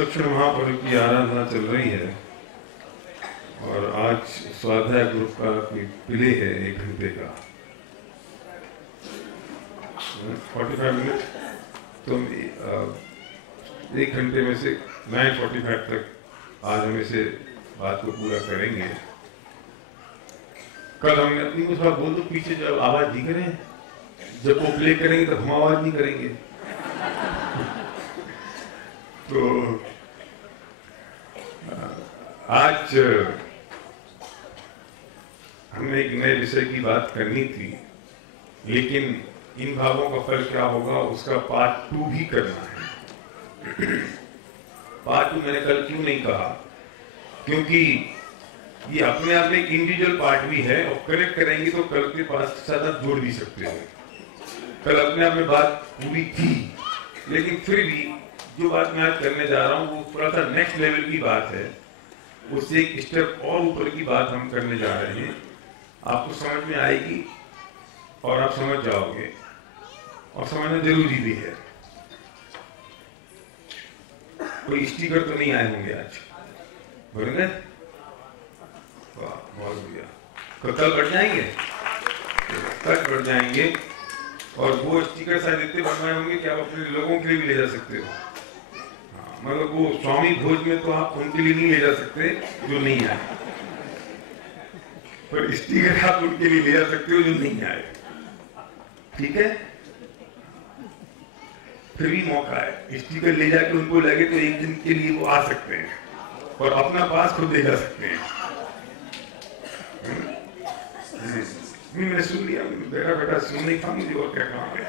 दक्षिण महापर्व की आराधना चल रही है और आज स्वाध्याय ग्रुप का कोई प्ले है 1 घंटे का 45 मिनट। तुम 1 घंटे में से 9:45 तक आज हम इसे बात को पूरा करेंगे। कल हमने अपनी कुछ बात बोल दो पीछे, जब आवाज नहीं करें, जब वो प्ले करेंगे तब हम आवाज नहीं करेंगे। तो आज हमने एक नए विषय की बात करनी थी, लेकिन इन भावों का फल क्या होगा उसका पार्ट 2 भी करना है। पार्ट 2 मैंने कल क्यों नहीं कहा, क्योंकि ये अपने आप में एक इंडिविजुअल पार्ट भी है और कनेक्ट करेंगे तो कल के पास के साथ जोड़ भी सकते हो। कल अपने आप में बात पूरी थी, लेकिन फिर भी जो बात मैं आज करने जा रहा हूँ वो थोड़ा सा नेक्स्ट लेवल की बात है, उससे एक स्टेप और ऊपर की बात हम करने जा रहे हैं। आपको समझ में आएगी और आप समझ जाओगे, और समझना जरूरी भी है। कोई स्टिकर तो नहीं आए होंगे आज, बोलेंगे वाह बहुत बढ़िया, कल बढ़ जाएंगे, कल बढ़ जाएंगे। और वो स्टिकर शायद इतने बनवाए होंगे कि आप अपने लोगों के लिए भी ले जा सकते हो। मगर वो स्वामी भोज में तो आप उनके लिए नहीं ले जा सकते जो नहीं आए, पर स्टिकर आप उनके लिए ले जा सकते हो जो नहीं आए। ठीक है, फिर भी मौका है, स्टिकर ले जाके उनको लगे तो एक दिन के लिए वो आ सकते हैं और अपना पास खुद ले जा सकते हैं। मैंने सुन लिया, मेरा बेटा सुन नहीं था, मुझे और क्या काम है।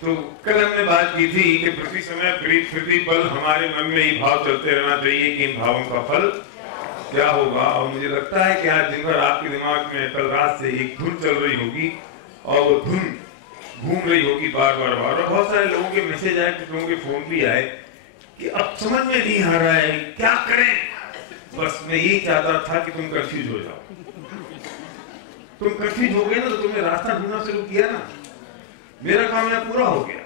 तो कल हमने बात की थी कि प्रति समय प्रतिपल हमारे मन में ये भाव चलते रहना चाहिए कि इन भावों का फल क्या होगा। और मुझे लगता है कि आज दिन भर आपके दिमाग में कल रात से एक धुन चल रही होगी और वो धुन घूम रही होगी बार बार। और बहुत सारे लोगों के मैसेज आए, कुछ लोगों के फोन भी आए कि अब समझ में नहीं आ रहा है क्या करें। बस मैं यही चाहता था कि तुम कंफ्यूज हो जाओ। तुम कंफ्यूज हो गए ना, तो तुमने रास्ता ढूंढना शुरू किया ना, मेरा काम यहाँ पूरा हो गया।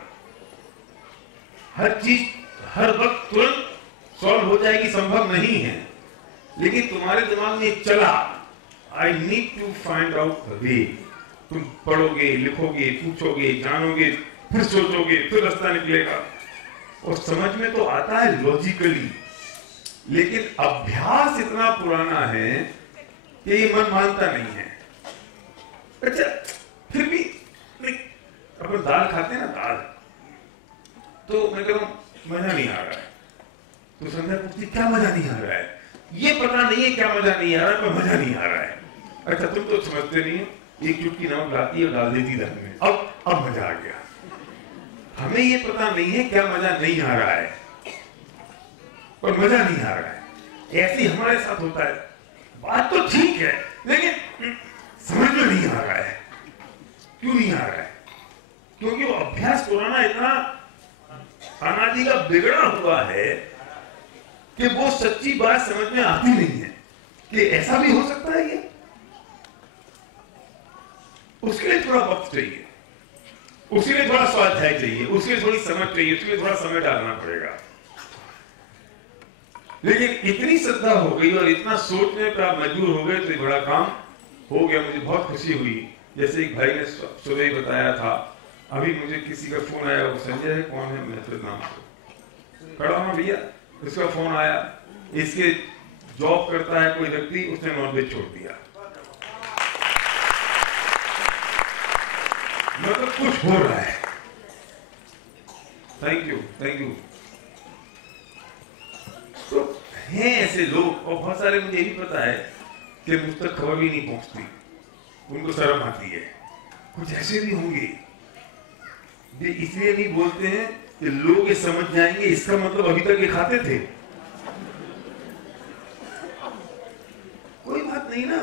हर चीज हर वक्त तुरंत सॉल्व हो जाएगी संभव नहीं है, लेकिन तुम्हारे दिमाग में चला I need to find out the way. तुम पढ़ोगे, लिखोगे, पूछोगे, जानोगे, फिर सोचोगे, फिर रास्ता निकलेगा। और समझ में तो आता है लॉजिकली, लेकिन अभ्यास इतना पुराना है कि ये मन मानता नहीं है। अच्छा, फिर भी अपन दाल खाते हैं ना, दाल, तो मैं कह रहा हूं मजा नहीं आ रहा है, तो संध्या पूछती क्या मजा नहीं आ रहा है। ये पता नहीं है क्या मजा नहीं आ रहा है, पर मजा नहीं आ रहा है। अच्छा, तुम तो समझते नहीं हो, एक चुटकी नमक लाती है और डाल देती दाल में, अब मजा आ गया। हमें ये पता नहीं है क्या मजा नहीं आ रहा है, पर मजा नहीं आ रहा है। ऐसे हमारे साथ होता है, बात तो ठीक है लेकिन समझ में नहीं आ रहा है। क्यों नहीं आ रहा है? क्योंकि वो अभ्यास पुराना इतना अनादि का बिगड़ा हुआ है कि वो सच्ची बात समझ में आती नहीं है कि ऐसा भी हो सकता है। ये उसके लिए थोड़ा वक्त चाहिए, उसके लिए थोड़ा स्वाध्याय चाहिए, उसके लिए थोड़ी समझ चाहिए, उसके लिए थोड़ा समय डालना पड़ेगा। लेकिन इतनी श्रद्धा हो गई और इतना सोचने पर आप मजबूर हो गए तो बड़ा काम हो गया। मुझे बहुत खुशी हुई, जैसे एक भाई ने सुबह ही बताया था, अभी मुझे किसी का फोन आया, वो संजय है, कौन है, मैं नाम से खड़ा हूं भैया, उसका फोन आया, इसके जॉब करता है कोई व्यक्ति, उसने नॉनवेज छोड़ दिया। मतलब कुछ हो रहा है। Thank you, thank you. तो हैं ऐसे लोग, और बहुत सारे मुझे ये भी पता है कि मुझ तक खबर भी नहीं पहुंचती, उनको शर्म आती है। कुछ ऐसे भी होंगे ये इसलिए नहीं बोलते हैं कि लोग ये समझ जाएंगे इसका मतलब अभी तक ये खाते थे। कोई बात नहीं ना,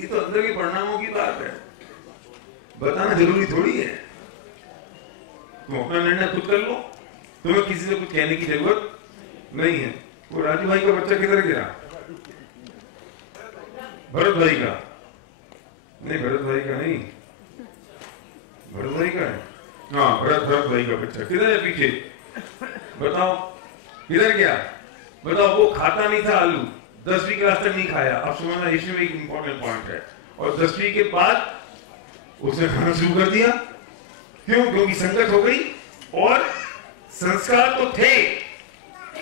ये तो अंदर के परिणामों की बात है, बताना जरूरी थोड़ी है। तुम अपना निर्णय खुद कर लो, तुम्हें किसी से कुछ कहने की जरूरत नहीं है। वो राजू भाई का बच्चा किधर गिरा? भरत भाई का नहीं, भरत भाई का नहीं, भरत भाई का है, हाँ भरत भाई का बच्चा किधर है? पीछे बताओ किधर गया? बताओ। वो खाता नहीं था आलू, 10वीं क्लास तक नहीं खाया। अब समझना इसमें एक इंपॉर्टेंट पॉइंट है। और 10वीं के बाद उसने खाना शुरू कर दिया। क्यों? क्योंकि संकट हो गई और संस्कार तो थे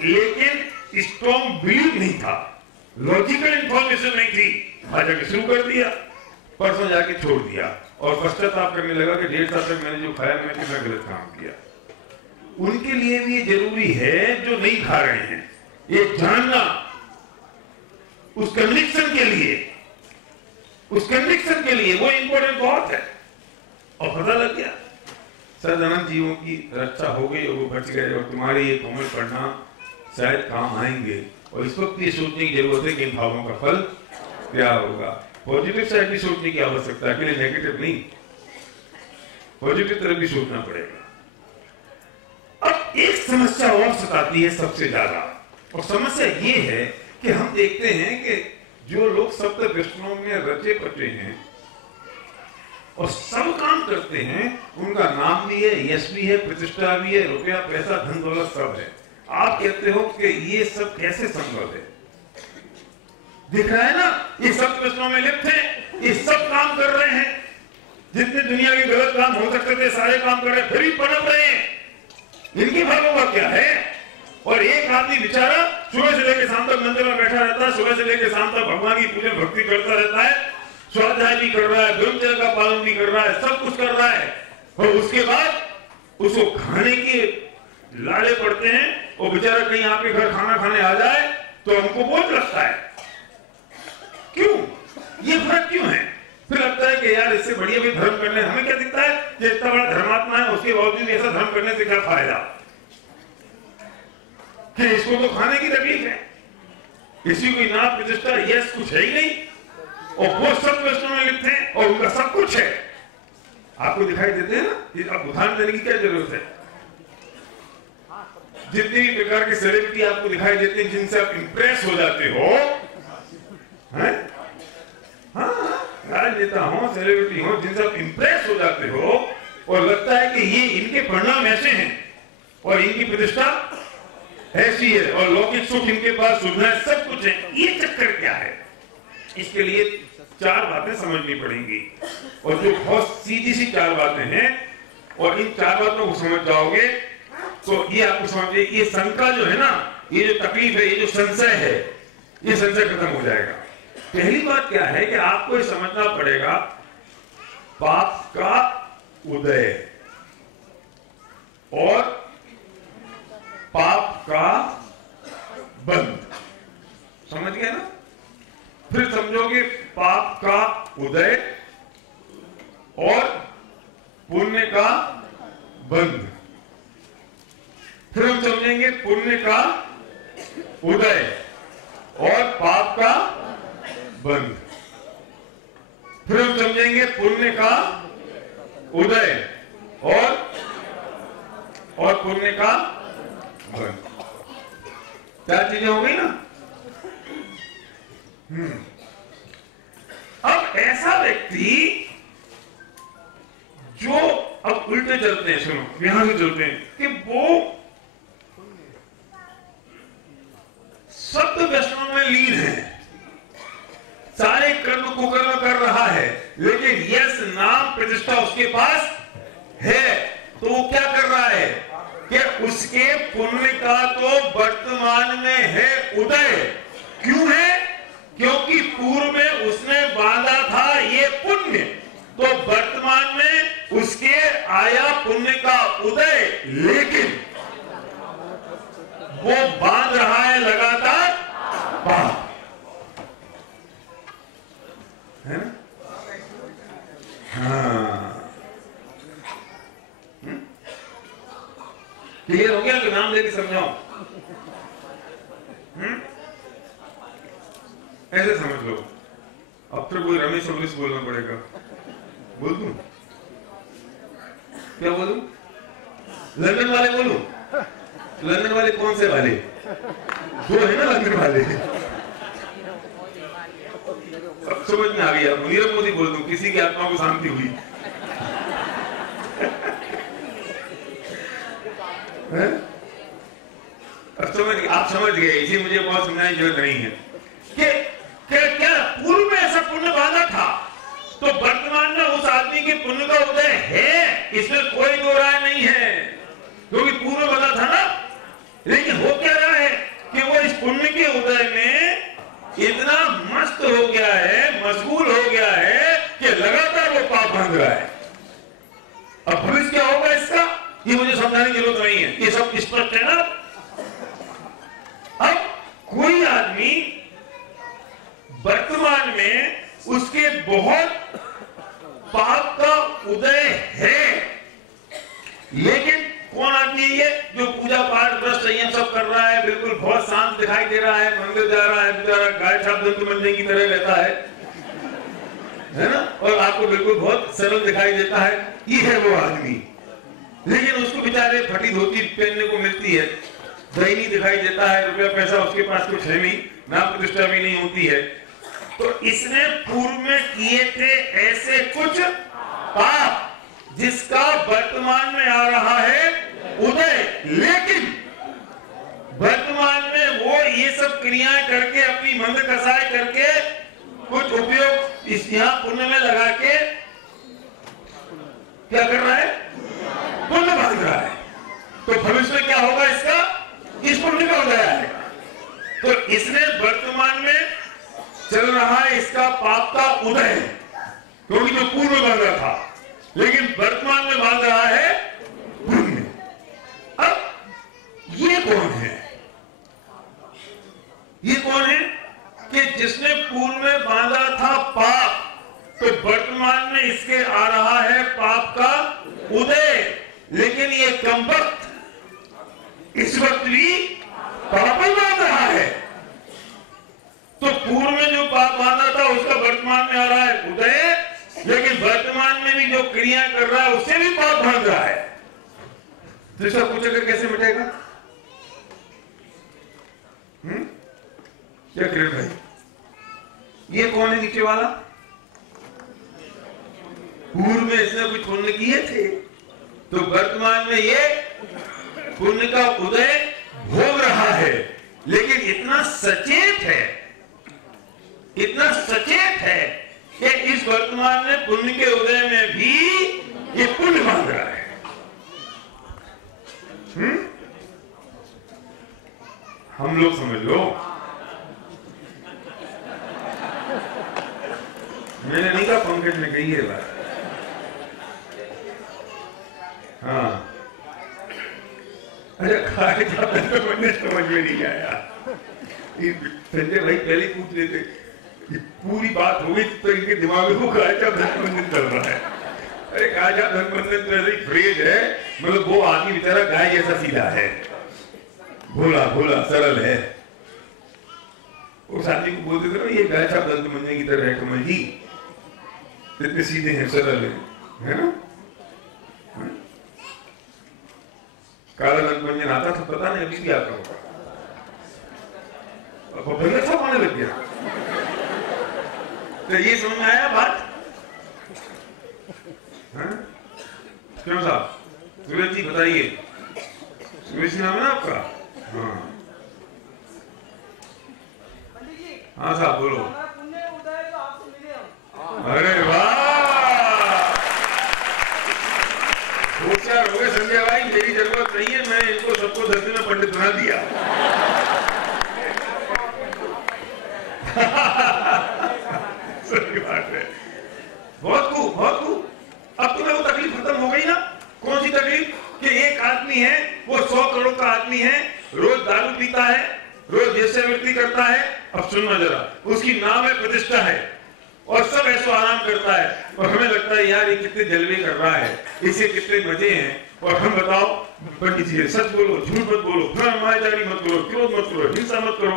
लेकिन स्ट्रॉन्ग बिलीव नहीं था, लॉजिकल इंफॉर्मेशन नहीं थी। आज जाके शुरू कर दिया, परसों जाके छोड़ दिया और पश्चाताप करने लगा कि 1.5 साल तक मैंने जो खाया मैंने कितना गलत काम किया। उनके लिए भी ये जरूरी है जो नहीं खा रहे हैं, ये जानना, उस कन्विक्शन के लिए, उस कन्विक्शन के लिए वो इंपॉर्टेंट बहुत है। और पता लग गया सर अनंत जीवों की रक्षा हो गई और वो बच गए और तुम्हारे ये कॉमेंट पढ़ना शायद काम आएंगे। और इस वक्त ये सोचने की जरूरत है कि इन भावों का फल क्या होगा। पॉजिटिव साइड भी सोचने की आवश्यकता है, अकेले नेगेटिव नहीं, पॉजिटिव तरफ भी सोचना पड़ेगा। अब एक समस्या और सताती है सबसे ज्यादा, और समस्या ये है कि हम देखते हैं कि जो लोग सप्त व्यसनों में रचे पचे हैं और सब काम करते हैं, उनका नाम भी है, यश भी है, प्रतिष्ठा भी है, रुपया पैसा धन दौलत सब है। आप कहते हो कि ये सब कैसे संभव है? दिख रहा है ना, ये सब प्रश्नों में लिप्त हैं, ये सब काम कर रहे हैं, जितने दुनिया के गलत काम हो सकते थे सारे काम कर रहे हैं, फिर भी पनप रहे हैं। इनकी भागों का क्या है? और एक आदमी बेचारा सुबह से लेकर शाम तक मंदिर में बैठा रहता है, सुबह से लेकर शाम तक भगवान की पूजा भक्ति करता रहता है, स्वाध्याय भी कर रहा है, ब्रह्मचर्य का पालन भी कर रहा है, सब कुछ कर रहा है, और उसके बाद उसको खाने के लाले पड़ते हैं और बेचारा कहीं आपके घर खाना खाने आ जाए तो हमको बोझ लगता है। क्यों? ये फर्क क्यों है? फिर लगता है कि यार इससे बढ़िया भी धर्म करने, हमें क्या दिखता है कि इतना बड़ा धर्मात्मा है उसके बावजूद ऐसा धर्म करने से क्या फायदा, कि इसको तो खाने की तकलीफ है, किसी को नाम प्रतिष्ठा यश कुछ है ही नहीं, और वो सब वैष्णव में लिप्त हैं और उनका सब कुछ है। आपको दिखाई देते हैं ना, आप उदाहरण देने की क्या जरूरत है? जितनी भी प्रकार के सेलिब्रिटी आपको दिखाई देते हैं जिनसे आप इंप्रेस हो जाते हो, हैं? हाँ, राजनेता हो, सेलिब्रिटी हो, जिनसे आप इंप्रेस हो जाते हो और लगता है कि ये इनके परिणाम ऐसे हैं और इनकी प्रतिष्ठा ऐसी है और लौकिक सुख इनके पास, सुविधाएं सब कुछ है। ये चक्कर क्या है? इसके लिए 4 बातें समझनी पड़ेंगी और जो बहुत सीधी सी 4 बातें हैं, और इन 4 बातों को समझ जाओगे तो ये आपको समझिए, ये शंका जो है ना, ये जो तकलीफ है, ये जो संशय है, ये संशय खत्म हो जाएगा। पहली बात क्या है कि आपको ये समझना पड़ेगा पाप का उदय और पाप का बंध। समझ गए ना? फिर समझोगे पाप का उदय और पुण्य का बंध। फिर हम समझेंगे पुण्य का उदय और पाप का बंध। फिर हम समझेंगे पुण्य का उदय और पुण्य का बंध। 4 चीजें हो गई ना? अब ऐसा व्यक्ति जो, अब उल्टे चलते हैं, सुनो यहां से चलते हैं, कि वो शब्द वैष्णव में लीन है, सारे कर्म कुकर्म कर रहा है, लेकिन यश नाम प्रतिष्ठा उसके पास है, तो वो क्या कर रहा है कि उसके पुण्य का तो वर्तमान में है उदय। क्यों है? क्योंकि पूर्व में उसने बांधा था ये पुण्य, तो वर्तमान में उसके आया पुण्य का उदय, लेकिन वो बांध रहा है लगातार पाप, है ना? हाँ, क्लियर हो गया कि नाम लेके समझाओ? ऐसे समझ लो। अब तो कोई रमेश अमरीश बोलना पड़ेगा। बोल दूं? क्या बोलूं? लंदन वाले बोलूं? लंदन वाले कौन से वाले? दो है ना लंदन वाले। अब समझ में आ गया। नीरव मोदी बोल दूं, किसी की आत्मा को शांति हुई। आप समझ गए, इसी मुझे बहुत समझाने की जरूरत नहीं है कि क्या पूर्व में ऐसा पुण्य बांधा था तो वर्तमान में उस आदमी के पुण्य का उदय है, इसमें कोई दो राय नहीं है, क्योंकि पूर्व बना था ना। लेकिन हो क्या रहा है कि वो इस पुण्य के उदय में इतना मस्त हो गया है, मशगूल हो गया है कि लगातार वो पाप बांध रहा है। अब भविष्य क्या होगा इसका, ये मुझे समझाने की जरूरत नहीं है, ये सब स्पष्ट है ना। अब कोई आदमी वर्तमान में उसके बहुत पाप का उदय है, लेकिन कौन आदमी है ये जो पूजा पाठ व्रत संयम सब कर रहा है, बिल्कुल बहुत शांत दिखाई दे रहा है, मंदिर जा रहा है, बेचारा गाय छाप दंत मंजन की तरह रहता है ना, और आपको बिल्कुल बहुत सरल दिखाई देता है, ये है वो आदमी। लेकिन उसको बेचारे फटी धोती पहनने को मिलती है, दैनी दिखाई देता है, रुपया पैसा उसके पास कुछ है नहीं, नाम प्रतिष्ठा भी नहीं होती है। तो इसने पूर्व में किए थे ऐसे कुछ पाप जिसका वर्तमान में आ रहा है उदय, लेकिन वर्तमान में वो ये सब क्रियाएं करके अपनी मंद कसाई करके कुछ उपयोग इस यहाँ पुण्य में लगा के क्या कर रहा है, पुण्य बांध रहा है। तो भविष्य में क्या होगा इसका, इस पुण्य का उदय है। तो इसने वर्तमान में चल रहा है इसका पाप का उदय, क्योंकि जो पूर्व बांधा था, लेकिन वर्तमान में बांध रहा है पुण्य। अब ये कौन है, ये कौन है कि जिसने पूर्व में बांधा था पाप, तो वर्तमान में इसके आ रहा है पाप का उदय, लेकिन ये कमबख्त इस वक्त भी पाप ही बांध रहा है। तो पूर्व में जो पाप बांधा था उसका वर्तमान में आ रहा है उदय, लेकिन वर्तमान में भी जो क्रिया कर रहा है उससे भी पाप बांध रहा है। तो इसका पूछेगा कैसे मिटेगा? क्या किरण भाई, ये कौन है नीचे वाला? पूर्व में इसने कुछ पुण्य किए थे, तो वर्तमान में ये पुण्य का उदय भोग रहा है, लेकिन इतना सचेत है, इतना सचेत है कि इस वर्तमान में पुण्य के उदय में भी ये पुण्य बांध रहा है। हम लोग समझ लो, मैंने नहीं कहा, पंकज ने कही है बात। हाँ, अच्छा खाए तो मैंने समझ में नहीं आया। संजय भाई पहले पूछ लेते, पूरी बात हो गई तो इनके दिमाग में गायचा धनबंधन चल रहा है। अरे गायचा धनबंधन तो ऐसी फ्रेज है, मतलब वो आदमी बेचारा गाय जैसा सीधा है, भोला भोला सरल है। उस आदमी को बोलते थे ना, ये गायचा धनबंधन की तरह है कमल जी, इतने सीधे हैं, सरल है ना। काला धनबंधन आता था, पता नहीं अभी भी आता होगा, अब बंधन सब होने लग गया। तो ये समझ में आया बात? क्यों साहब, सूरज जी बताइए, सूरज नाम है ना आपका? हाँ हाँ साहब बोलो। अरे वाह, होशियार हो गए संजय भाई, मेरी जरूरत नहीं है, मैं इनको सबको धरती में पंडित बना दिया। सही बात है, बहुत खूब बहुत खूब। अब तुम्हें वो तकलीफ खत्म हो गई ना। कौन सी तकलीफ? कि एक आदमी है, वो 100 करोड़ का आदमी है, रोज दारू पीता है, रोज वेश्यावृत्ति करता है। अब सुनना जरा, उसकी नाम है, प्रतिष्ठा है, और सब ऐसा आराम करता है, और हमें लगता है यार ये कितने जलवे कर रहा है, इसे कितने मजे हैं, और हम बताओ पंडित जी सच बोलो, झूठ मत बोलो, मायाजारी मत करो, क्रोध मत करो, हिंसा मत करो,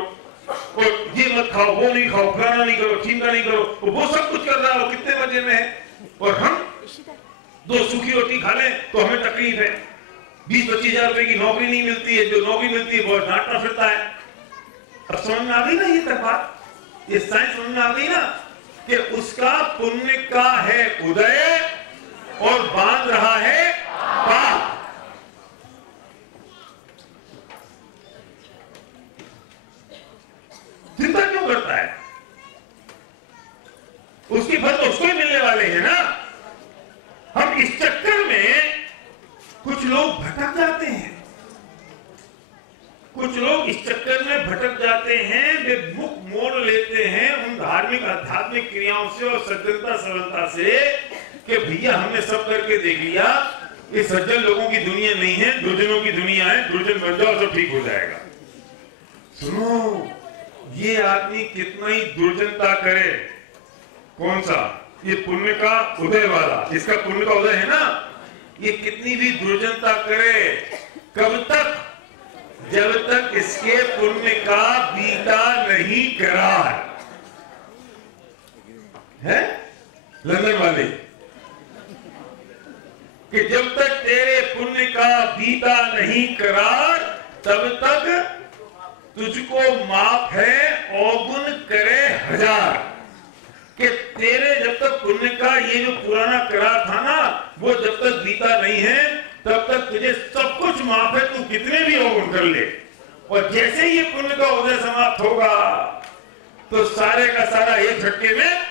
और ये मत खाओ, वो नहीं खाओ, फलाना नहीं करो, चिंता नहीं करो, वो सब कुछ कर रहा हो, कितने मजे में है। और हम 2 सूखी रोटी खा लें तो हमें तकलीफ है। 20-25 हजार रुपए की नौकरी नहीं मिलती है, जो नौकरी मिलती है वो डांटना फिरता है। अब समझ में आ गई ना ये तक बात, ये साइंस समझ में आ गई ना कि उसका पुण्य का है उदय और बांध रहा है पाप। चिंता क्यों करता है? उसकी फल तो उसको ही मिलने वाले हैं ना। हम इस चक्कर में कुछ लोग भटक जाते हैं, कुछ लोग इस चक्कर में भटक जाते हैं, वे मुख मोड़ लेते हैं उन धार्मिक आध्यात्मिक क्रियाओं से और सज्जनता सरलता से कि भैया हमने सब करके देख लिया, ये सज्जन लोगों की दुनिया नहीं है, दुर्जनों की दुनिया है, दुर्जन बन जाओ सब ठीक हो जाएगा। सुनो, ये आदमी कितना ही दुर्जनता करे, कौन सा ये पुण्य का उदय वाला, इसका पुण्य का उदय है ना, ये कितनी भी दुर्जनता करे, कब तक? जब तक इसके पुण्य का बीता नहीं करा है लंदन वाले, कि जब तक तेरे पुण्य का बीता नहीं करार तब तक तुझको माफ है औगुन करे 1000। कि तेरे जब तक पुण्य का ये जो पुराना करार था ना, वो जब तक बीता नहीं है तब तक तुझे सब कुछ माफ है, तू कितने भी औगुन कर ले। और जैसे ये पुण्य का उदय समाप्त होगा तो सारे का सारा एक झटके में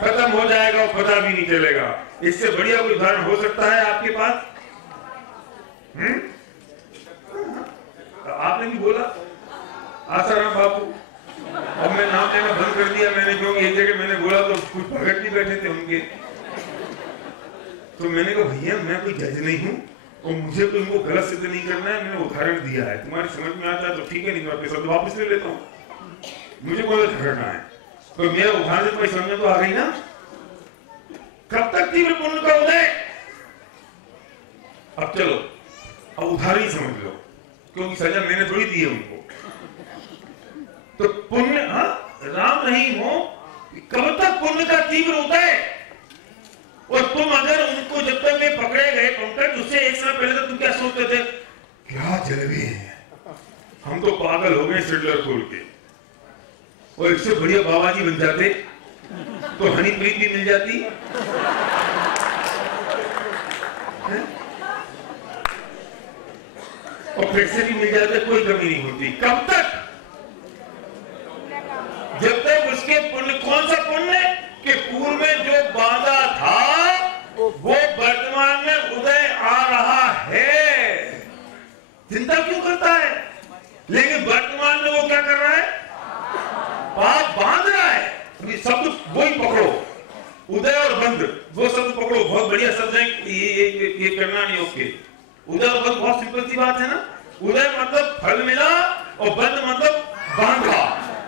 खत्म हो जाएगा और पता भी नहीं चलेगा। इससे बढ़िया कोई उदाहरण हो सकता है आपके पास? तो आपने भी बोला आसाराम बापू, अब मैं नाम लेना बंद कर दिया मैंने, क्योंकि एक जगह मैंने बोला तो कुछ भगत भी बैठे थे उनके, तो मैंने कहा भैया मैं कोई जज नहीं हूँ और मुझे कोई उनको गलत सिद्ध नहीं करना है, मैंने उदाहरण दिया है, तुम्हारी समझ में आता है तो ठीक है, नहीं तो आपके शब्द वापस ले लेता हूँ, मुझे कोई झगड़ना है। तो मेरा उदाहरण से तुम्हारी समझ में तो आ गई ना। कब तक तीव्र पुण्य का उदय? अब चलो अब उदाहरण ही समझ लो, क्योंकि सजा मैंने थोड़ी दी है उनको। तो पुण्य राम नहीं हो, कब तक पुण्य का तीव्र उदय? और तुम अगर उनको जब तक वे पकड़े गए पंकज, उससे एक साल पहले तक तुम क्या सोचते थे? क्या जलवे हैं, हम तो पागल हो गए सिडलर खोल के, और इससे बढ़िया बाबा जी बन जाते तो हनीप्रीत भी मिल जाती, और पैसे भी मिल जाते, कोई कमी नहीं होती। कब तक? जब तक उसके पुण्य, कौन सा पुण्य कि पूर्व में जो बांधा था वो वर्तमान में उदय आ रहा है। चिंता क्यों करता है? लेकिन वर्तमान में वो क्या कर रहा है? पाप बांध रहा है। शब्द वो ही पकड़ो, उदय और बंध, वो शब्द पकड़ो, बहुत बढ़िया शब्द है, ये करना नहीं ओके। उदय और बंध बहुत सिंपल सी बात है ना। उदय मतलब फल मिला और बंध मतलब बांधा।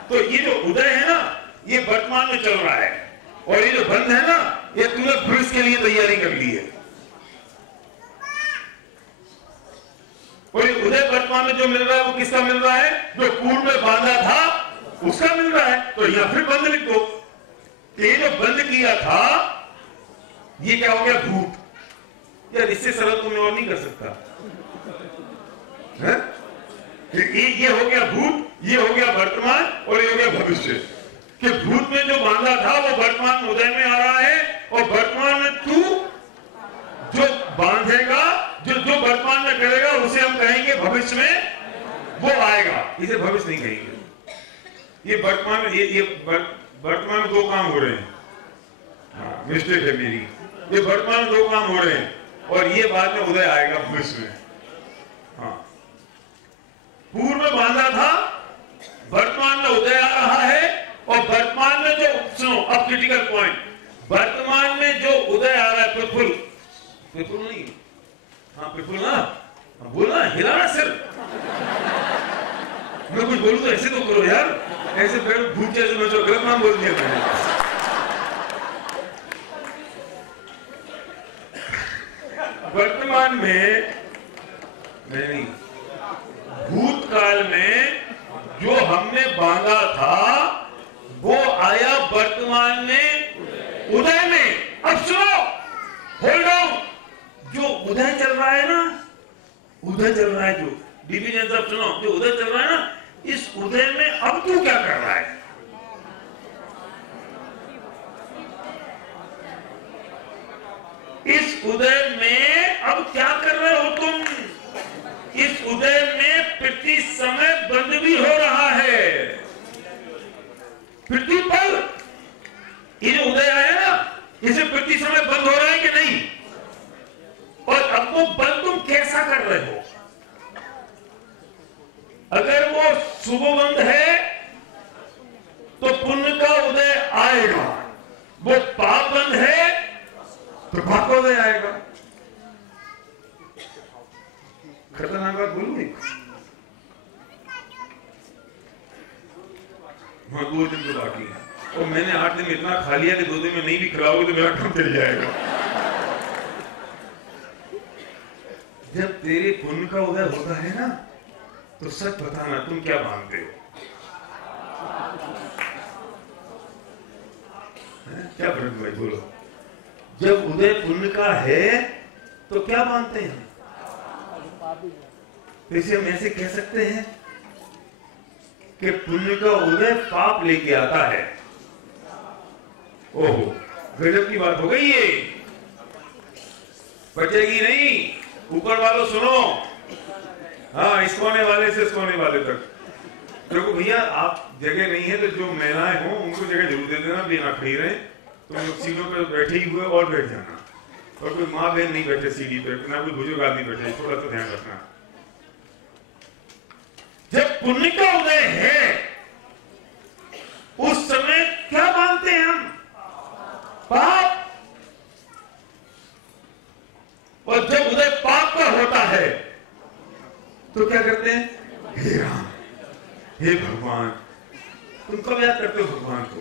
तो ये जो उदय है ना ये वर्तमान में चल रहा है, और ये जो बंध है ना ये तूने भविष्य के लिए तैयारी कर ली है। और ये उदय वर्तमान में जो मिल रहा है वो किसका मिल रहा है? जो पूर्व में बांधा था उसका मिल रहा है। तो या फिर बंध लिख दो, ये जो बंद किया था ये क्या हो गया? भूत। यार इससे सरल तुमने और नहीं कर सकता है? ये हो गया भूत, ये हो गया वर्तमान और ये हो गया भविष्य। कि भूत में जो बांधा था वो वर्तमान उदय में आ रहा है, और वर्तमान में तू जो बांधेगा, जो वर्तमान में करेगा उसे हम कहेंगे भविष्य में वो आएगा। इसे भविष्य नहीं कहेंगे। ये वर्तमान में ये वर्तमान में 2 काम हो रहे हैं। हाँ, मिस्टेक है मेरी। ये वर्तमान में 2 काम हो रहे हैं और ये बाद में उदय आएगा भविष्य में। हाँ, पूर्व में बांधा था, वर्तमान में उदय आ रहा है, और वर्तमान में जो, सुनो अब क्रिटिकल पॉइंट, वर्तमान में जो उदय आ रहा है प्रफुल्ल, प्रफुल्ल नहीं, हाँ प्रफुल्ल ना, बोलना, हिलाना सिर। मैं कुछ बोलूं तो ऐसे तो करो यार, ऐसे भूत जैसे मैं जो गलत नाम बोल दिया मैंने। वर्तमान में नहीं, भूतकाल में जो हमने बांधा था वो आया वर्तमान में, उदय में। अब सुनो, होल्ड ऑन, जो उदय चल रहा है ना, उदय चल रहा है, जो डिवीजन सब सुनो, जो उदय चल रहा है ना, इस उदय में अब तू क्या कर रहा है? इस उदय में अब क्या कर रहे हो तुम? इस उदय में प्रति समय बंद भी हो रहा है। प्रतिपल ये जो उदय आया ना, इसे प्रति समय बंद हो रहा है कि नहीं? और अब वो बंद तुम कैसा कर रहे हो? अगर वो शुभ बंद है तो पुण्य का उदय आएगा, वो पाप बंद है तो पाप का उदय आएगा। खतरनाक बात बोलूंगी। हाँ, 2 दिन तो बाकी है और मैंने 8 दिन में इतना खा लिया कि 2 दिन में नहीं भी खिलाओगे तो मेरा काम चल जाएगा। जब तेरे पुण्य का उदय होता है ना, तो सच बताना तुम क्या मानते हो? क्या फर्क भाई, बोलो। जब उदय पुण्य का है तो क्या मानते हैं? तो इसे हम ऐसे कह सकते हैं कि पुण्य का उदय पाप लेके आता है। ओहो, गजब की बात हो गई ये, बचेगी नहीं। ऊपर वालों सुनो, हाँ, इस कोने वाले से इस कोने वाले तक। देखो भैया, आप जगह नहीं है तो जो महिलाएं हो उनको जगह जरूर दे देना, बिना खड़ी रहे। तो लोग सीढ़ियों पे बैठे ही हुए और बैठ जाना, और कोई माँ बहन नहीं बैठे सीढ़ी पे, ना कोई बुजुर्ग आदमी बैठे, थोड़ा सा ध्यान रखना। जब पुण्य का उदय है उस समय क्या मानते हैं हम? पाप। और जब उदय पाप का होता है तो क्या करते हैं? हे राम, हे भगवान। तुम कब याद करते हो भगवान को?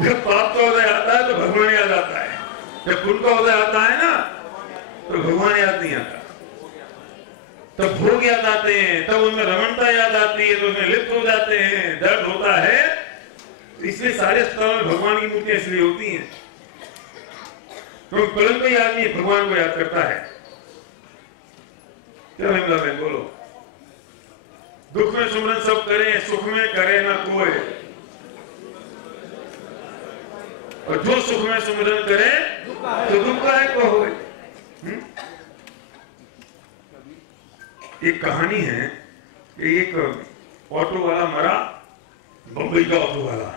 जब पाप का उदय आता है तो भगवान याद आता है, जब पुण्य का उदय आता है ना तो भगवान याद नहीं आता। तब भोग याद आते हैं, तब उनमें रमणता याद आती है, तो उसमें लिप्त हो जाते हैं, दर्द होता है। इसलिए सारे स्थलों में भगवान की मूर्तियां इसलिए होती हैं, तो कलंक ही आदमी भगवान को याद करता है। क्या विमला बहन बोलो? दुख में सुमरन सब करें, सुख में करे ना कोई, और जो सुख में सुमरन करे तो दुख का है को हो। एक कहानी है कि एक ऑटो वाला मरा, बंबई का ऑटो वाला,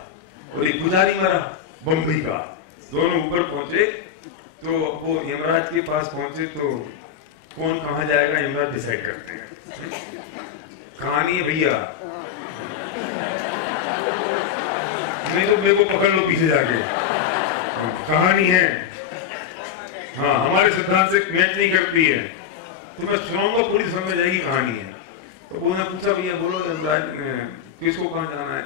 और एक पुजारी मरा, बंबई का। दोनों ऊपर पहुंचे तो वो यमराज के पास पहुंचे तो कौन कहां जाएगा यमराज डिसाइड करते हैं। कहानी है भैया, नहीं तो मेरे को पकड़ लो पीछे जाके। कहानी है, हाँ, हमारे सिद्धांत से मैच नहीं करती है, तो मैं सुनाऊंगा, पूरी समझ में जाएगी कहानी है। तो वो ने पूछा, भैया बोलो यमराज किसको कहां जाना है?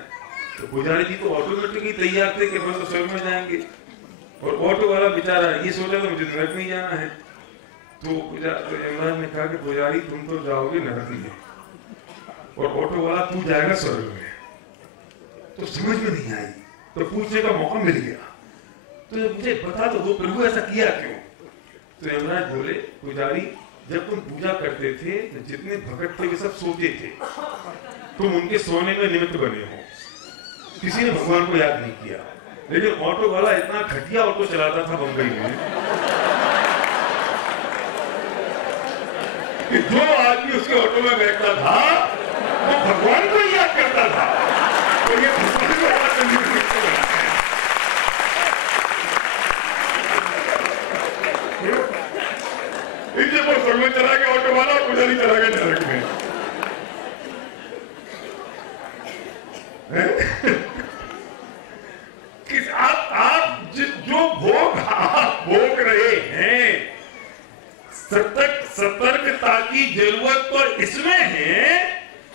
तो पुजारी जी तो ऑटोमेटिकली तैयार थे कि बस तो स्वर्ग में जाएंगे, और ऑटो वाला बेचारा ये सोचा तो मुझे नरक नहीं जाना है। तो यमराज ने कहा कि पुजारी तुम तो जाओगे नरक में, और ऑटो वाला तू जाएगा स्वर्ग में। तो समझ में नहीं आई, तो पूछने का मौका मिल गया, तो मुझे बता दो वो प्रभु ऐसा किया क्यों? तो यमराज बोले, पुजारी जब तुम पूजा करते थे तो जितने भगत थे वे सब सोते थे, तुम उनके सोने में निमित्त बने हो, किसी ने भगवान को याद नहीं किया। लेकिन ऑटो वाला इतना घटिया ऑटो चलाता था बंबई में कि जो आदमी उसके ऑटो में बैठता था वो भगवान को याद करता था। तो ये भगवान को याद करने की इसे वो स्वर्ग में चला गया ऑटो वाला, पुजारी चला गया नरक में। आप जो भोग आप भोग रहे हैं, सतर्कता की जरूरत तो इसमें है